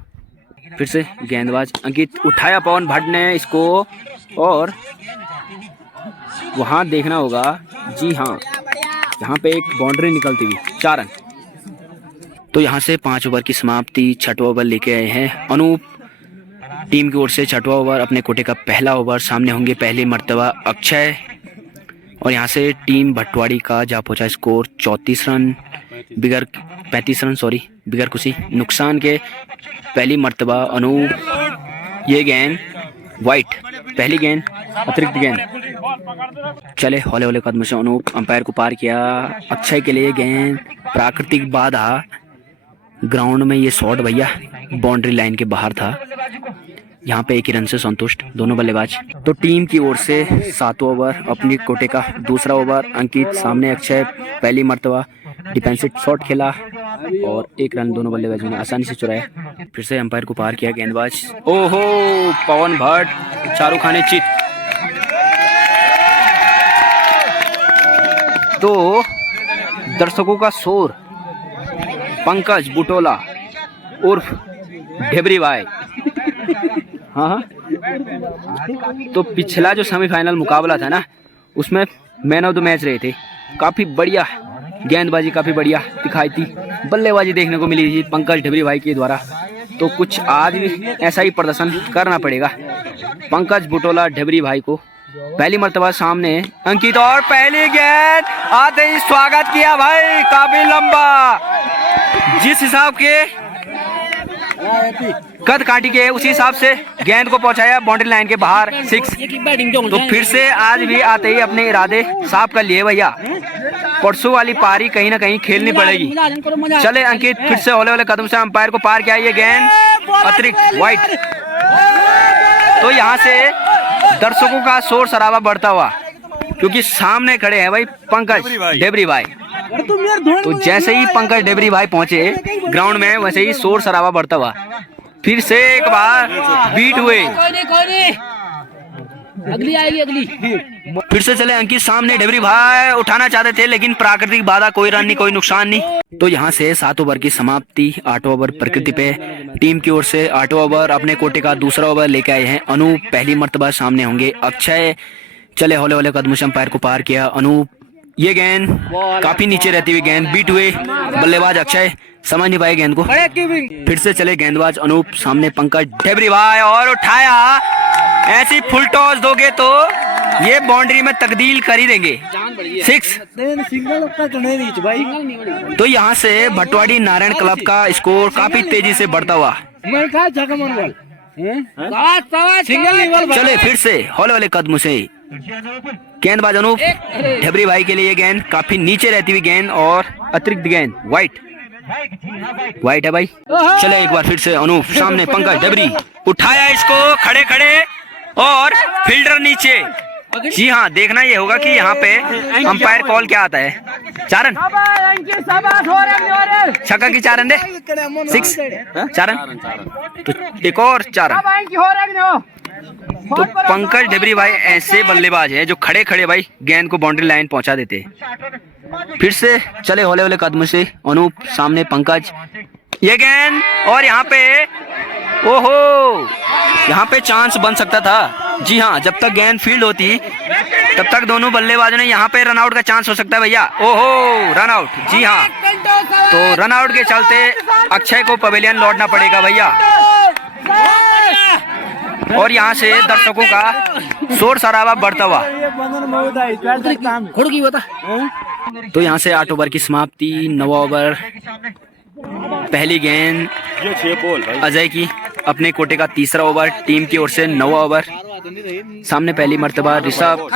फिर से गेंदबाज अंकित, उठाया पवन भट्ट ने इसको, और वहाँ देखना होगा, जी हाँ, यहाँ पे एक बाउंड्री निकलती हुई, 4 रन। तो यहाँ से 5 ओवर की समाप्ति, 6वां ओवर लेके आए हैं अनूप। टीम की ओर से 6वां ओवर अपने कोटे का पहला ओवर, सामने होंगे पहली मर्तबा अक्षय। और यहाँ से टीम भटवाड़ी का जा पहुँचा स्कोर 34 रन बिगर 35 रन सॉरी बिगर कुछ नुकसान के। पहली मर्तबा अनूप, ये गेंद वाइट, पहली गेंद अतिरिक्त गेंद। चले हौले हौले कदम से अनूप अंपायर को पार किया। अक्षय के लिए गेंद, प्राकृतिक बाधा, ग्राउंड में ये शॉट भैया बाउंड्री लाइन के बाहर था। यहाँ पे एक ही रन से संतुष्ट दोनों बल्लेबाज। तो टीम की ओर से 7वां ओवर अपनी कोटे का दूसरा ओवर, अंकित सामने अक्षय, पहली मर्तबा डिफेंसिव शॉट खेला और 1 रन दोनों बल्लेबाजों ने आसानी से चुराया। फिर से अंपायर को पार किया गेंदबाज, ओहो, पवन भट्ट, शाहरुख खान चित। तो दर्शकों का शोर, पंकज बुटोला उर्फ ढेबरी भाई। हाँ, तो पिछला जो सेमीफाइनल मुकाबला था ना, उसमें मैन ऑफ द मैच रहे थे। काफ़ी बढ़िया गेंदबाजी, काफ़ी बढ़िया दिखाई थी, बल्लेबाजी देखने को मिली थी पंकज ढेबरी भाई के द्वारा। तो कुछ आज भी ऐसा ही प्रदर्शन करना पड़ेगा पंकज बुटोला ढेबरी भाई को। पहली मर्तबा सामने अंकित, और पहली गेंद आते ही स्वागत किया भाई, काफी लंबा, जिस हिसाब के कद काटी के उसी हिसाब से गेंद को पहुंचाया बाउंड्री लाइन के बाहर, 6। तो फिर से आज भी आते ही अपने इरादे साफ कर लिए भैया, परसों वाली पारी कहीं ना कहीं खेलनी पड़ेगी। चले अंकित फिर से हौले हौले कदम से अंपायर को पार किया, ये गेंद अतिरिक्त वाइट। तो यहाँ से दर्शकों का शोर शराबा बढ़ता हुआ, क्योंकि सामने खड़े हैं भाई पंकज ढेबरी भाई। तो जैसे ही पंकज ढेबरी भाई पहुंचे ग्राउंड में, वैसे ही शोर शराबा बढ़ता हुआ। फिर से एक बार बीट हुए, अगली आएगी अगली। फिर से चले अंकित सामने, ढेबरी भाई उठाना चाहते थे लेकिन प्राकृतिक बाधा, कोई रन नहीं, कोई नुकसान नहीं। तो यहाँ से 7 ओवर की समाप्ति, 8वां ओवर प्रकृति पे। टीम की ओर से 8वां ओवर अपने कोटे का दूसरा ओवर लेके आए हैं अनूप, पहली मर्तबा सामने होंगे अक्षय। चले हौले हौले कदम से अंपायर को पार किया अनूप, ये गेंद काफी नीचे रहती हुई गेंद, बीट हुए बल्लेबाज अक्षय, समझ नहीं पाए गेंद को। फिर से चले गेंदबाज अनूप, सामने पंकज ढेबरी भाई, और उठाया। ऐसी फुल टॉस दोगे तो ये बाउंड्री में तब्दील कर ही देंगे, 6। तो यहाँ से भटवाड़ी नारायण क्लब का स्कोर काफी तेजी से बढ़ता हुआ। चले फिर से हौले हौले कदम से गेंदबाज अनूप, ढेबरी भाई के लिए गेंद काफी नीचे रहती हुई गेंद और अतिरिक्त गेंद वाइट है भाई। चले एक बार फिर से अनूप, सामने पंकज ढेबरी, उठाया इसको खड़े खड़े और फील्डर नीचे। जी हाँ, देखना ये होगा कि यहाँ पे अंपायर कॉल क्या आता है। 4 रन, छक्का की 4 रन दे, 6, 4 रन, तो एक और 4 रन। तो पंकज ढेबरी भाई ऐसे बल्लेबाज हैं जो खड़े खड़े भाई गेंद को बाउंड्री लाइन पहुंचा देते हैं। फिर से चले हौले हौले कदम से अनूप, सामने पंकज, ये गेंद, और यहाँ पे ओहो, यहाँ पे चांस बन सकता था। जी हाँ, जब तक गेंद फील्ड होती तब तक दोनों बल्लेबाजों ने यहाँ पे रनआउट का चांस हो सकता है भैया। ओहो, रनआउट, जी हाँ, तो रनआउट के चलते अक्षय को पवेलियन लौटना पड़ेगा भैया। और यहाँ से दर्शकों का शोर शराबा बढ़ता हुआ। तो यहाँ से 8 ओवर की समाप्ति, 9वां ओवर, पहली गेंद अजय की, अपने कोटे का तीसरा ओवर, टीम की ओर से 9वां ओवर, सामने पहली मर्तबा ऋषभ।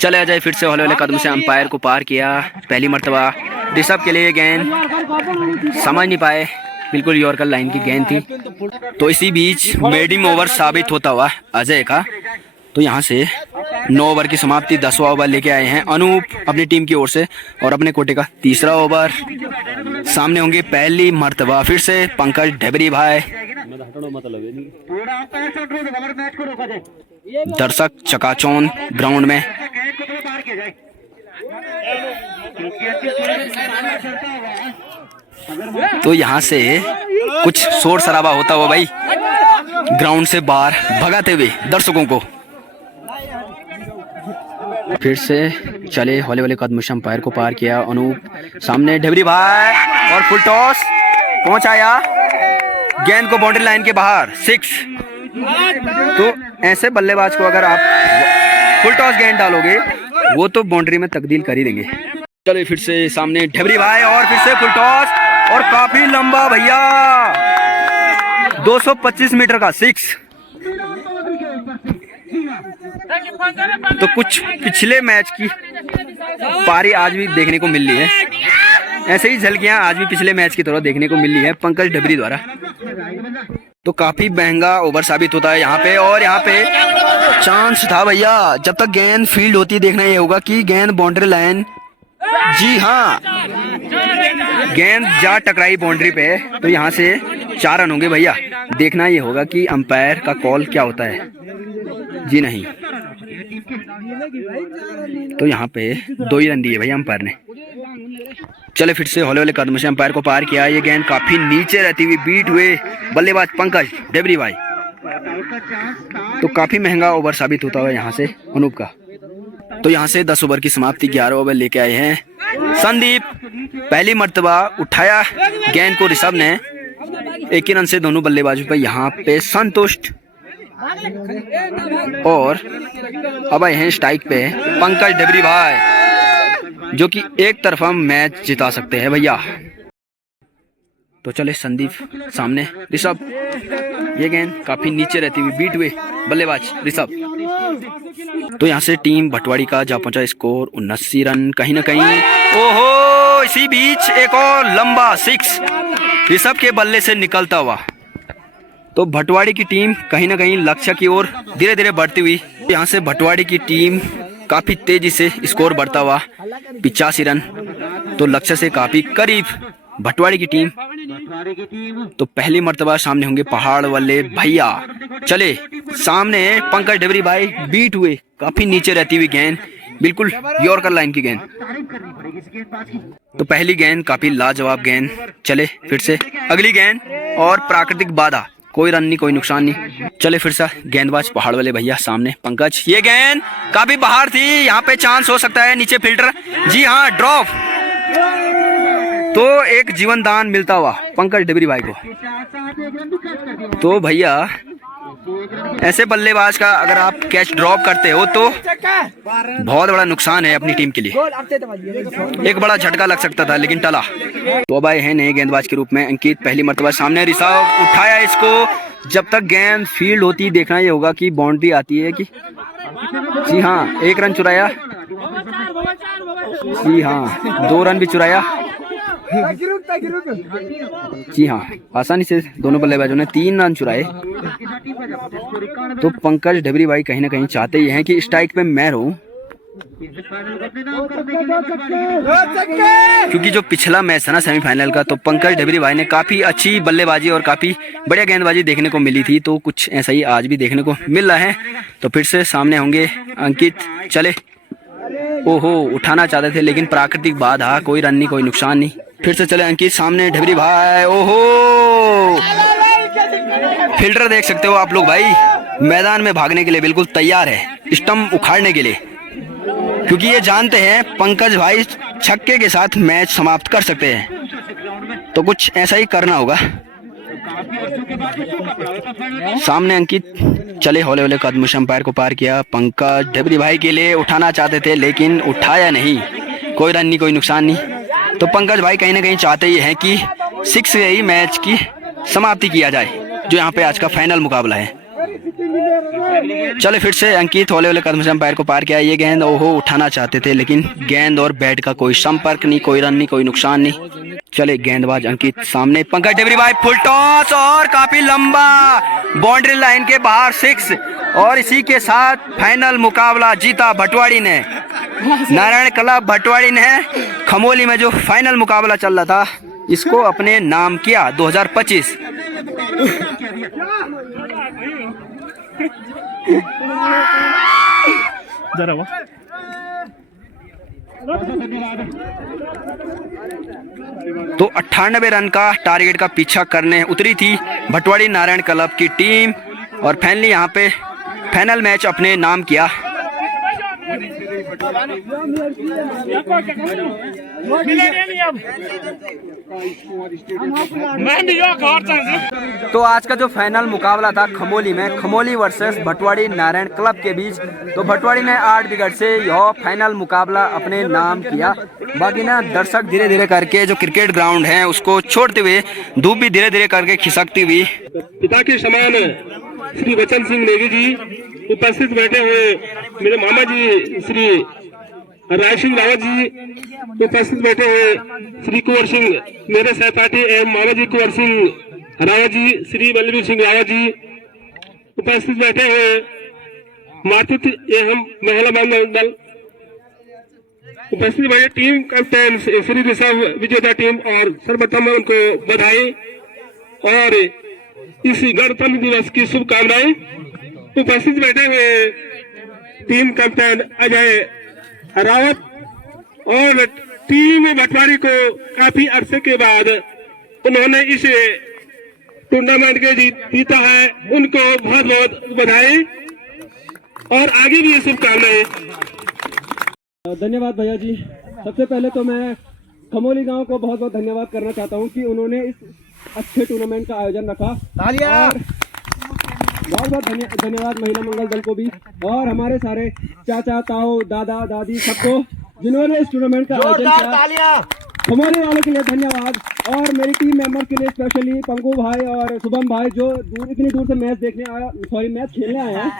चले अजय फिर से हौले हौले कदम से अंपायर को पार किया, पहली मर्तबा ऋषभ के लिए गेंद समझ नहीं पाए, बिल्कुल यॉर्कर लाइन की गेंद थी। तो इसी बीच मेडिम ओवर साबित होता हुआ अजय का। तो यहाँ से 9 ओवर की समाप्ति, 10वां ओवर लेके आए हैं अनूप अपनी टीम की ओर से, और अपने कोटे का तीसरा ओवर, सामने होंगे पहली मर्तबा फिर से पंकज ढेबरी भाई। दर्शक चकाचौंध ग्राउंड में। तो यहाँ से कुछ शोर शराबा होता हुआ भाई ग्राउंड से बाहर भगाते हुए दर्शकों को। फिर से चले हौले वाले कदम से अंपायर को पार किया अनूप, सामने ढेबरी भाई और फुल टॉस पहुंचाया गेंद को बाउंड्री लाइन के बाहर 6। तो ऐसे बल्लेबाज को अगर आप फुल टॉस गेंद डालोगे वो तो बाउंड्री में तब्दील कर ही देंगे। चलिए फिर से सामने ढेबरी भाई और फिर से फुल टॉस और काफी लंबा भैया 225 मीटर का 6। तो कुछ पिछले मैच की पारी आज भी देखने को मिल रही है, ऐसे ही झलकियां आज भी पिछले मैच की तरह देखने को मिल रही है पंकज ढेबरी द्वारा। तो काफी महंगा ओवर साबित होता है यहाँ पे, और यहाँ पे चांस था भैया, जब तक गेंद फील्ड होती देखना ये होगा कि गेंद बाउंड्री लाइन, जी हाँ गेंद जा टकराई बाउंड्री पे तो यहाँ से 4 रन होंगे भैया। देखना ये होगा कि अंपायर का कॉल क्या होता है, जी नहीं तो यहाँ पे 2 ही रन दिए भैया अंपायर ने। चले फिर से हौले वाले कदम से अंपायर को पार किया, ये गेंद काफी नीचे रहती हुई बीट हुए बल्लेबाज पंकज ढेबरी भाई। तो काफी महंगा ओवर साबित होता है यहाँ से अनूप का। तो यहाँ से 10 ओवर की समाप्ति 11 ओवर लेके आए हैं संदीप। पहली मर्तबा उठाया गेंद को ऋषभ ने, 1 ही रन से दोनों बल्लेबाजों पर यहाँ पे संतुष्ट, और अब आए हैं स्ट्राइक पे पंकज ढेबरी भाई जो कि एक तरफा मैच जिता सकते हैं भैया। तो चले संदीप सामने ऋषभ, ये गेंद काफी नीचे रहती हुई बीट हुए बल्लेबाज ऋषभ। तो यहाँ से टीम भटवाड़ी का जा पहुंचा स्कोर 79 रन। कहीं ना कहीं ओहो इसी बीच एक और लंबा 6 ऋषभ के बल्ले से निकलता हुआ। तो भटवाड़ी की टीम कहीं ना कहीं लक्ष्य की ओर धीरे धीरे बढ़ती हुई। यहाँ से भटवाड़ी की टीम काफी तेजी से स्कोर बढ़ता हुआ 85 रन, तो लक्ष्य से काफी करीब भटवाड़ी की टीम। तो पहली मर्तबा सामने होंगे पहाड़ वाले भैया। चले सामने पंकज ढेबरी भाई, बीट हुए काफी नीचे रहती हुई गेंद, बिल्कुल यॉर्कर लाइन की गेंद। तो पहली गेंद काफी लाजवाब गेंद। चले फिर से अगली गेंद और प्राकृतिक बाधा, कोई रन नहीं कोई नुकसान नहीं। चले फिर से गेंदबाज पहाड़ वाले भैया सामने पंकज, ये गेंद काफी बाहर थी, यहाँ पे चांस हो सकता है नीचे फिल्टर, जी हाँ ड्रॉप। तो एक जीवन दान मिलता हुआ पंकज ढेबरी भाई को। तो भैया ऐसे बल्लेबाज का अगर आप कैच ड्रॉप करते हो तो बहुत बड़ा नुकसान है अपनी टीम के लिए, एक बड़ा झटका लग सकता था लेकिन टला। तो अब आए हैं नए गेंदबाज के रूप में अंकित। पहली मर्तबा सामने ऋषभ उठाया इसको, जब तक गेंद फील्ड होती देखना ये होगा कि बाउंड्री आती है कि, जी हाँ 1 रन चुराया, जी हाँ 2 रन भी चुराया, जी हाँ आसानी से दोनों बल्लेबाजों ने 3 रन चुराए। तो पंकज ढेबरी भाई कहीं ना कहीं चाहते ही हैं कि स्ट्राइक पे मैं रहूं, क्योंकि जो पिछला मैच था ना सेमीफाइनल का, तो पंकज ढेबरी भाई ने काफी अच्छी बल्लेबाजी और काफी बढ़िया गेंदबाजी देखने को मिली थी। तो कुछ ऐसा ही आज भी देखने को मिल रहा है। तो फिर से सामने होंगे अंकित। चले ओहो उठाना चाहते थे लेकिन प्राकृतिक बाधा, कोई रन नहीं कोई नुकसान नहीं। फिर से चले अंकित सामने ढेबरी भाई, ओहो फील्डर देख सकते हो आप लोग भाई, मैदान में भागने के लिए बिल्कुल तैयार है, स्टंप उखाड़ने के लिए, क्योंकि ये जानते हैं पंकज भाई छक्के के साथ मैच समाप्त कर सकते हैं। तो कुछ ऐसा ही करना होगा। सामने अंकित चले हौले हौले कदम से अंपायर को पार किया, पंकज ढेबरी भाई के लिए उठाना चाहते थे लेकिन उठाया नहीं, कोई रन नहीं कोई नुकसान नहीं। तो पंकज भाई कहीं ना कहीं चाहते ही हैं कि 6 से ही मैच की समाप्ति किया जाए, जो यहाँ पे आज का फाइनल मुकाबला है। चले फिर से अंकित हौले हौले कदम से अंपायर को पार किया, ये गेंद ओहो उठाना चाहते थे लेकिन गेंद और बैट का कोई संपर्क नहीं, कोई रन नहीं कोई नुकसान नहीं। चले गेंदबाज अंकित सामने पंकज ढेबरी भाई, फुल टॉस और काफी लंबा बाउंड्री लाइन के बाहर 6, और इसी के साथ फाइनल मुकाबला जीता भटवाड़ी ने। नारायण क्लब भटवाड़ी ने खमोली में जो फाइनल मुकाबला चल रहा था इसको अपने नाम किया 2025। तो 98 रन का टारगेट का पीछा करने उतरी थी भटवाड़ी नारायण क्लब की टीम और फाइनली यहाँ पे फाइनल मैच अपने नाम किया। तो आज का जो फाइनल मुकाबला था खमोली में, खमोली वर्सेस भटवाड़ी नारायण क्लब के बीच, तो भटवाड़ी ने 8 विकेट से यह फाइनल मुकाबला अपने नाम किया। बाकी ना दर्शक धीरे धीरे करके जो क्रिकेट ग्राउंड है उसको छोड़ते हुए धूप भी धीरे धीरे करके खिसकती हुई। पिता के समान श्री बचन सिंह नेगी जी उपस्थित बैठे हुए, मेरे मामा जी श्री राय सिंह रावत जी उपस्थित बैठे हुए, श्री कुंवर सिंह मेरे सहपाठी एवं मामा जी कुंवर सिंह रावत जी, श्री बलबीर सिंह रावत जी उपस्थित बैठे हुए, मातृत्व एवं महिला बांधव दल उपस्थित बैठे, टीम कैप्टन श्री ऋषभ विजेता टीम और सर्वप्रथम उनको बधाई और इस गणतंत्र दिवस की शुभकामनाएं। उपस्थित बैठे हुए टीम कैप्टन अजय रावत और टीम भटवाड़ी को काफी अरसे के बाद उन्होंने इस टूर्नामेंट के जीता है, उनको बहुत बहुत बधाई और आगे भी शुभकामनाएं। धन्यवाद भैया जी। सबसे पहले तो मैं खमोली गांव को बहुत बहुत धन्यवाद करना चाहता हूं कि उन्होंने इस अच्छे टूर्नामेंट का आयोजन रखा। और बहुत बहुत धन्यवाद महिला मंगल दल को भी और हमारे सारे चाचा ताऊ दादा दादी सबको जिन्होंने इस टूर्नामेंट का आयोजन किया। खमोली वालों के लिए धन्यवाद और मेरी टीम मेंबर के लिए स्पेशली पंकु भाई और शुभम भाई जो इतनी दूर से मैच खेलने आए हैं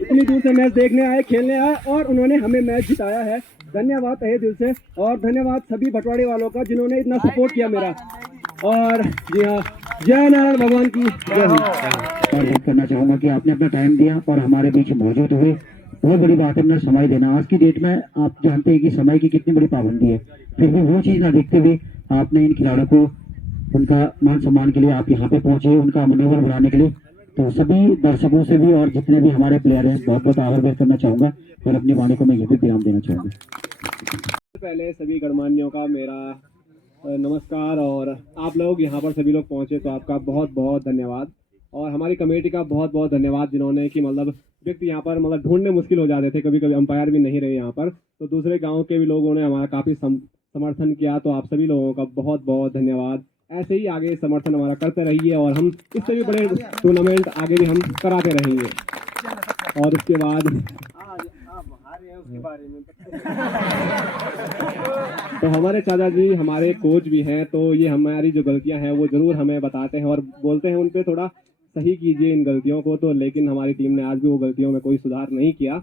इतनी दूर से मैच देखने आए, खेलने आए और उन्होंने हमें मैच जिताया है। धन्यवाद तहे दिल से और धन्यवाद सभी भटवाड़ी वालों का जिन्होंने इतना सपोर्ट किया मेरा। और जी हाँ, जय नारायण भगवान की जय हो। और करना चाहूंगा कि आपने अपना टाइम दिया और हमारे बीच मौजूद हुए, बहुत बड़ी बात है अपना समय देना। आज की डेट में आप जानते हैं कि समय की कितनी बड़ी पाबंदी है, फिर भी वो चीज़ ना देखते हुए आपने इन खिलाड़ियों को उनका मान सम्मान के लिए आप यहाँ पे पहुंचे, उनका मनोबल बढ़ाने के लिए। तो सभी दर्शकों से भी और जितने भी हमारे प्लेयर हैं बहुत बहुत आभार व्यक्त करना चाहूंगा और अपनी वाणी को मैं ये भी विराम देना चाहूँगा। पहले सभी गणमान्यों का मेरा नमस्कार और आप लोग यहाँ पर सभी लोग पहुँचे तो आपका बहुत बहुत धन्यवाद और हमारी कमेटी का बहुत बहुत धन्यवाद जिन्होंने कि मतलब व्यक्ति यहाँ पर मतलब ढूंढने मुश्किल हो जाते थे, कभी कभी अंपायर भी नहीं रहे यहाँ पर, तो दूसरे गांव के भी लोगों ने हमारा काफ़ी समर्थन किया। तो आप सभी लोगों का बहुत बहुत धन्यवाद। ऐसे ही आगे समर्थन हमारा करते रहिए और हम इससे भी बड़े टूर्नामेंट आगे भी हम कराते रहेंगे। और उसके बाद तो हमारे चाचा जी हमारे कोच भी हैं, तो ये हमारी जो गलतियां हैं वो ज़रूर हमें बताते हैं और बोलते हैं उन पे थोड़ा सही कीजिए इन गलतियों को। तो लेकिन हमारी टीम ने आज भी वो गलतियों में कोई सुधार नहीं किया।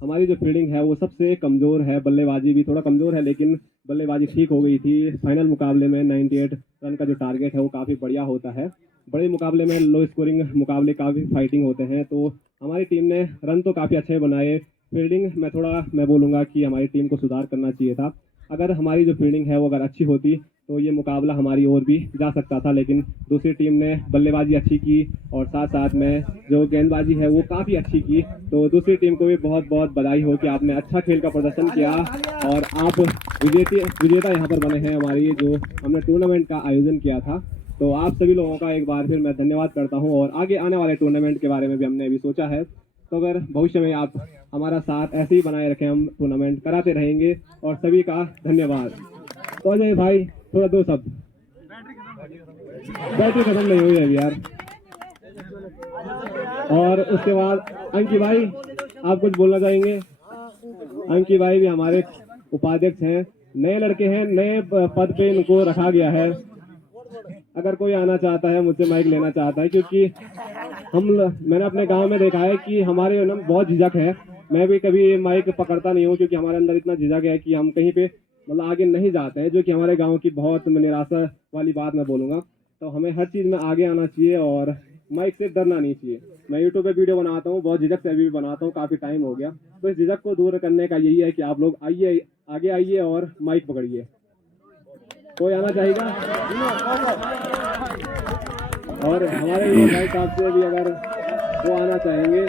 हमारी जो फील्डिंग है वो सबसे कमज़ोर है, बल्लेबाजी भी थोड़ा कमज़ोर है, लेकिन बल्लेबाजी ठीक हो गई थी। फाइनल मुकाबले में 98 रन का जो टारगेट है वो काफ़ी बढ़िया होता है। बड़े मुकाबले में लो स्कोरिंग मुकाबले काफ़ी फाइटिंग होते हैं, तो हमारी टीम ने रन तो काफ़ी अच्छे बनाए। फील्डिंग में थोड़ा मैं बोलूँगा कि हमारी टीम को सुधार करना चाहिए था। अगर हमारी जो फील्डिंग है वो अगर अच्छी होती तो ये मुकाबला हमारी ओर भी जा सकता था, लेकिन दूसरी टीम ने बल्लेबाजी अच्छी की और साथ साथ में जो गेंदबाजी है वो काफ़ी अच्छी की। तो दूसरी टीम को भी बहुत बहुत बधाई हो कि आपने अच्छा खेल का प्रदर्शन किया और आप विजेता यहाँ पर बने हैं हमारी जो हमने टूर्नामेंट का आयोजन किया था। तो आप सभी लोगों का एक बार फिर मैं धन्यवाद करता हूँ और आगे आने वाले टूर्नामेंट के बारे में भी हमने अभी सोचा है, तो अगर भविष्य में आप हमारा साथ ऐसे ही बनाए रखें, हम टूर्नामेंट कराते रहेंगे और सभी का धन्यवाद। तो अजय भाई थोड़ा दो शब्द, बैटरी खत्म नहीं हुई है यार। और उसके बाद अंकी भाई आप कुछ बोलना चाहेंगे? अंकी भाई भी हमारे उपाध्यक्ष हैं, नए लड़के हैं, नए पद पे इनको रखा गया है। अगर कोई आना चाहता है मुझसे माइक लेना चाहता है, क्योंकि मैंने अपने गांव में देखा है कि हमारे ना बहुत झिझक है। मैं भी कभी माइक पकड़ता नहीं हूँ क्योंकि हमारे अंदर इतना झिझक है कि हम कहीं पे मतलब आगे नहीं जाते हैं, जो कि हमारे गांव की बहुत निराशा वाली बात मैं बोलूँगा। तो हमें हर चीज़ में आगे आना चाहिए और माइक से डरना नहीं चाहिए। मैं यूट्यूब पे वीडियो बनाता हूँ, बहुत झिझक से अभी भी बनाता हूँ, काफ़ी टाइम हो गया। तो इस झिझक को दूर करने का यही है कि आप लोग आइए, आगे आइए और माइक पकड़िए। कोई आना चाहेगा? और हमारे भाई साहब से भी अगर वो आना चाहेंगे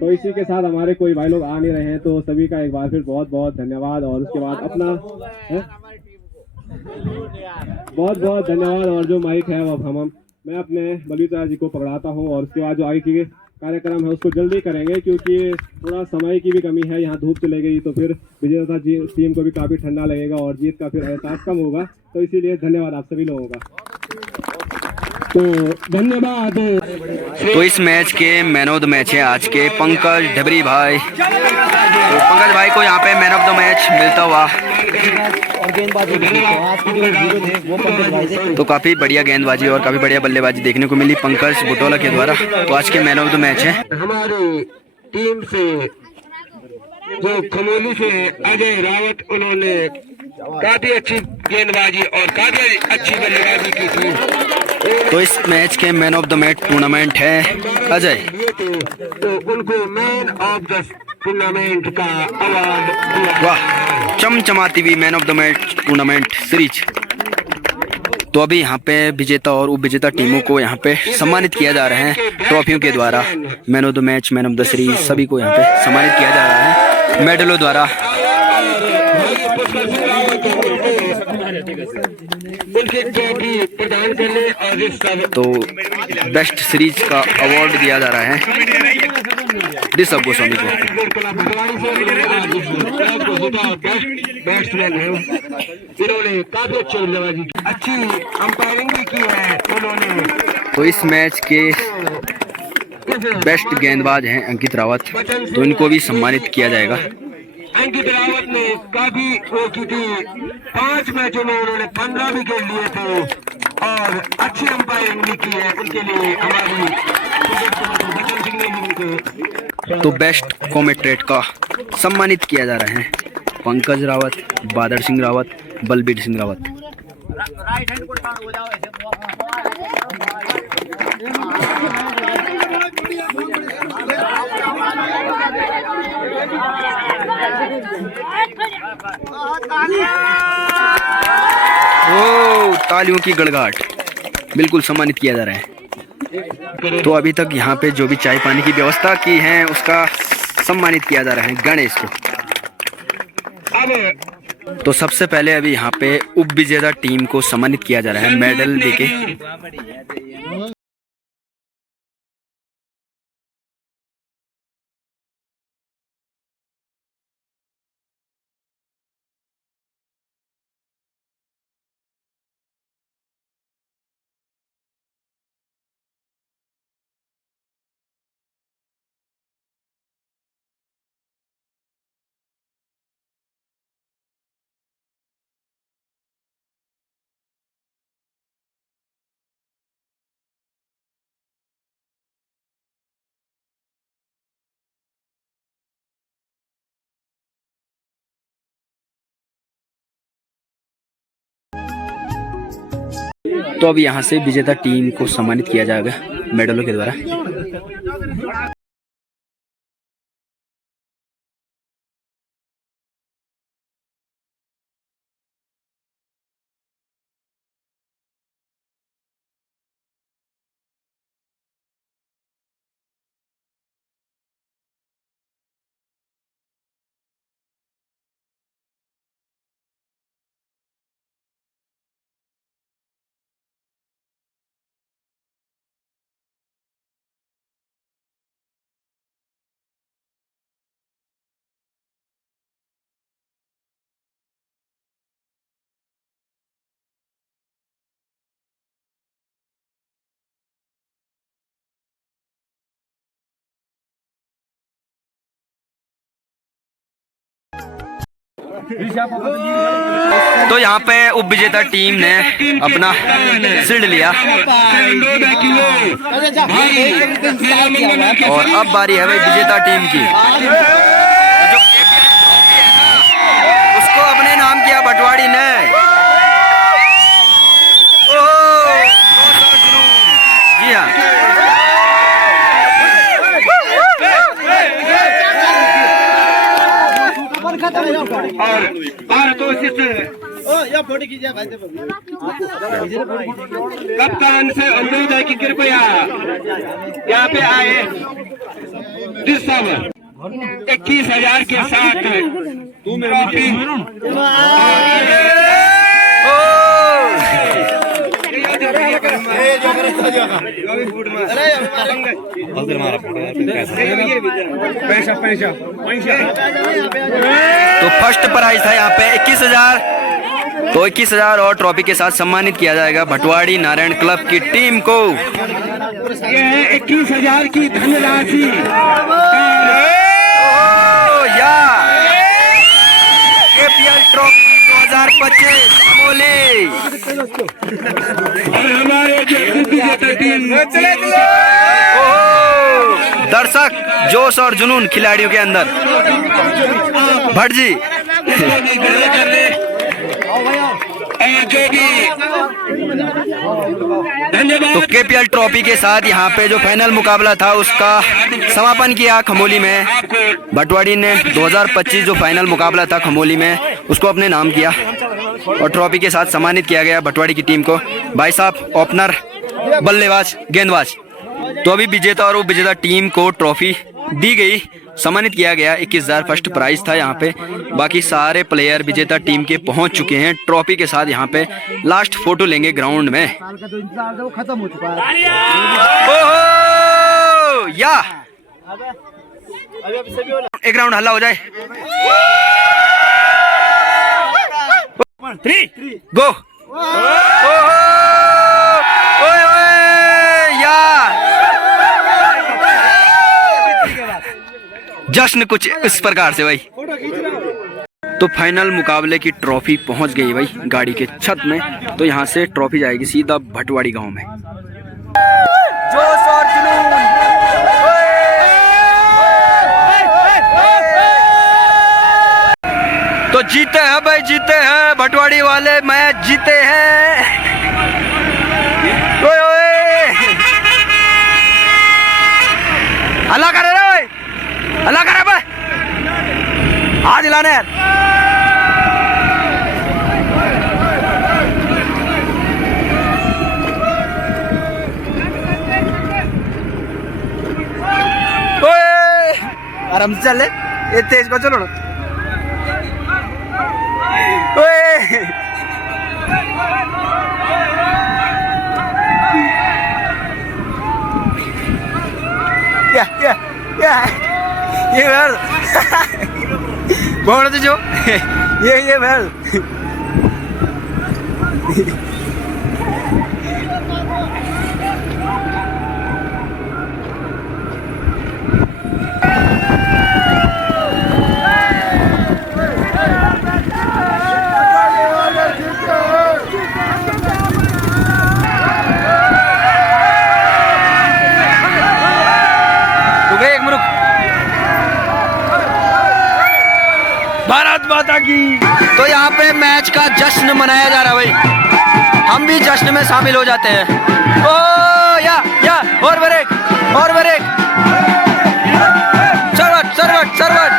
तो इसी के साथ हमारे कोई भाई लोग आ नहीं रहे हैं, तो सभी का एक बार फिर बहुत बहुत धन्यवाद। और उसके बाद अपना बहुत बहुत धन्यवाद। और जो माइक है वो अब मैं अपने बलवीर जी को पकड़ाता हूँ, और उसके बाद जो आगे के कार्यक्रम है उसको जल्दी करेंगे, क्योंकि थोड़ा समय की भी कमी है। यहाँ धूप चले गई तो फिर विजेता टीम को भी काफी ठंडा लगेगा और जीत का फिर एहसास कम होगा। तो इसीलिए धन्यवाद आप सभी लोगों का। तो धन्यवाद। तो इस मैच के मैन ऑफ द मैच है आज के पंकज ढबरी भाई। तो पंकज भाई को यहाँ पे मैन ऑफ द मैच मिलता हुआ। तो काफी बढ़िया गेंदबाजी और काफी बढ़िया बल्लेबाजी देखने को मिली पंकज बुटोला के द्वारा। तो आज के मैन ऑफ द मैच है हमारी टीम से जो खमोली से अजय रावत, उन्होंने काफी अच्छी गेंदबाजी और काफी अच्छी बल्लेबाजी की थी। तो इस मैच के man of the match tournament है अजय। तो उनको मैन ऑफ द टूर्नामेंट का अवार्ड दिया। वाह, चमचमाती हुई man of the match tournament series. तो अभी यहाँ पे विजेता और उप विजेता टीमों को यहाँ पे सम्मानित किया जा रहा है ट्रॉफियों के द्वारा। Man of the match, man of the series सभी को यहाँ पे सम्मानित किया जा रहा है मेडलों द्वारा। उनके ट्रॉफी प्रदान करने और इस सब तो बेस्ट सीरीज का अवार्ड दिया जा रहा है ऋषभ गोस्वामी को। बैट्समैन है, इन्होंने काफी अच्छी बल्लेबाजी की, अच्छी अंपायरिंग भी की है उन्होंने। तो इस मैच के बेस्ट गेंदबाज हैं अंकित रावत, तो इनको भी सम्मानित किया जाएगा। अंकित रावत ने काफी वो की थी, 5 मैचों में उन्होंने 15 विकेट लिए थे और अच्छी अंपायरिंग भी की है। उनके लिए हमारी बचन सिंह ने उनको तो बेस्ट कॉमेंट्रेट का सम्मानित किया जा रहा है पंकज रावत, बादर सिंह रावत, बलबीर सिंह रावत। ओ, तालियों की गड़गड़ाहट, बिल्कुल सम्मानित किया जा रहा है। तो अभी तक यहाँ पे जो भी चाय पानी की व्यवस्था की है उसका सम्मानित किया जा रहा है गणेश को। तो सबसे पहले अभी यहाँ पे उप विजेता टीम को सम्मानित किया जा रहा है मेडल देके। तो अब यहाँ से विजेता टीम को सम्मानित किया जाएगा मेडलों के द्वारा। तो यहाँ पे उप विजेता टीम ने अपना शील्ड लिया और अब बारी है भाई विजेता टीम की। जो उसको अपने नाम किया भटवाड़ी ने। जी हाँ, और भारत कप्तान से अनुरोध है कि कृपया यहाँ पे आए। जिस सब 21,000 के साथ ट्रॉफी तो फर्स्ट प्राइज था यहाँ पे 21,000। तो 21,000 और ट्रॉफी के साथ सम्मानित किया जाएगा भटवाड़ी नारायण क्लब की टीम को। ये है 21,000 की धनराशि। KPL trophy 2025 Amoli. और हमारे जो विजेता टीम दर्शक जोश और जुनून खिलाड़ियों के अंदर। भट्ट जी तो KPL ट्रॉफी के साथ यहाँ पे जो फाइनल मुकाबला था उसका समापन किया खमोली में। भटवाड़ी ने 2025 जो फाइनल मुकाबला था खमोली में उसको अपने नाम किया और ट्रॉफी के साथ सम्मानित किया गया भटवाड़ी की टीम को। भाई साहब ओपनर, बल्लेबाज, गेंदबाज। तो अभी विजेता और विजेता टीम को ट्रॉफी दी गई, सम्मानित किया गया। 21,000 फर्स्ट प्राइज था यहाँ पे। बाकी सारे प्लेयर विजेता टीम के पहुंच चुके हैं ट्रॉफी के साथ। यहाँ पे लास्ट फोटो लेंगे ग्राउंड में। खत्म हो चुका है। ओहो या एक राउंड हल्ला हो जाए। 3 गो। जश्न कुछ इस प्रकार से भाई। तो फाइनल मुकाबले की ट्रॉफी पहुंच गई भाई गाड़ी के छत में। तो यहाँ से ट्रॉफी जाएगी सीधा भटवाड़ी गांव में। जोश और जुनून। तो जीते हैं भाई, जीते हैं भटवाड़ी वाले, मैच जीते हैं। ओए ओए अल्लाह करे रे भाई, अल्लाह करे भाई, हाथ हिलाने यार। आराम से चल, ये तेज को चलो। क्या ये भैल बोल तो जो ये भैल। भारत माता की। तो यहाँ पे मैच का जश्न मनाया जा रहा है भाई, हम भी जश्न में शामिल हो जाते हैं। ओ या और ब्रेक, और ब्रेक, सरवट सरवट सरवट।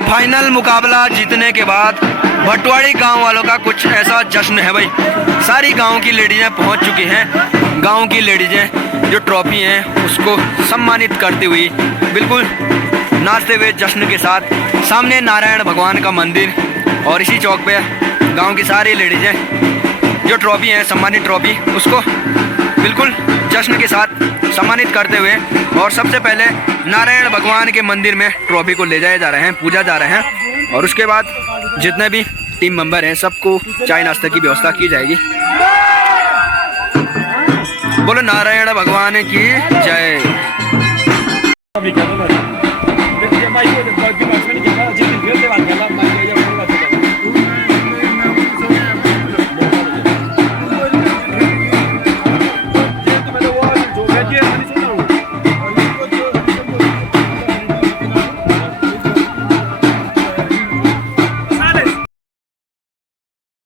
फाइनल मुकाबला जीतने के बाद भटवाड़ी गांव वालों का कुछ ऐसा जश्न है भाई। सारी गांव की लेडीजें पहुंच चुकी हैं। गांव की लेडीजें जो ट्रॉफी हैं उसको सम्मानित करते हुए बिल्कुल नाचते हुए जश्न के साथ सामने नारायण भगवान का मंदिर और इसी चौक पे गांव की सारी लेडीजें जो ट्रॉफी हैं, सम्मानित ट्रॉफी, उसको बिल्कुल जश्न के साथ सम्मानित करते हुए और सबसे पहले नारायण भगवान के मंदिर में ट्रॉफी को ले जाए जा रहे हैं, पूजा जा रहे हैं। और उसके बाद जितने भी टीम मेंबर हैं सबको चाय नाश्ते की व्यवस्था की जाएगी। बोलो नारायण भगवान की जय। अभी क्या बोला देखिए भाई को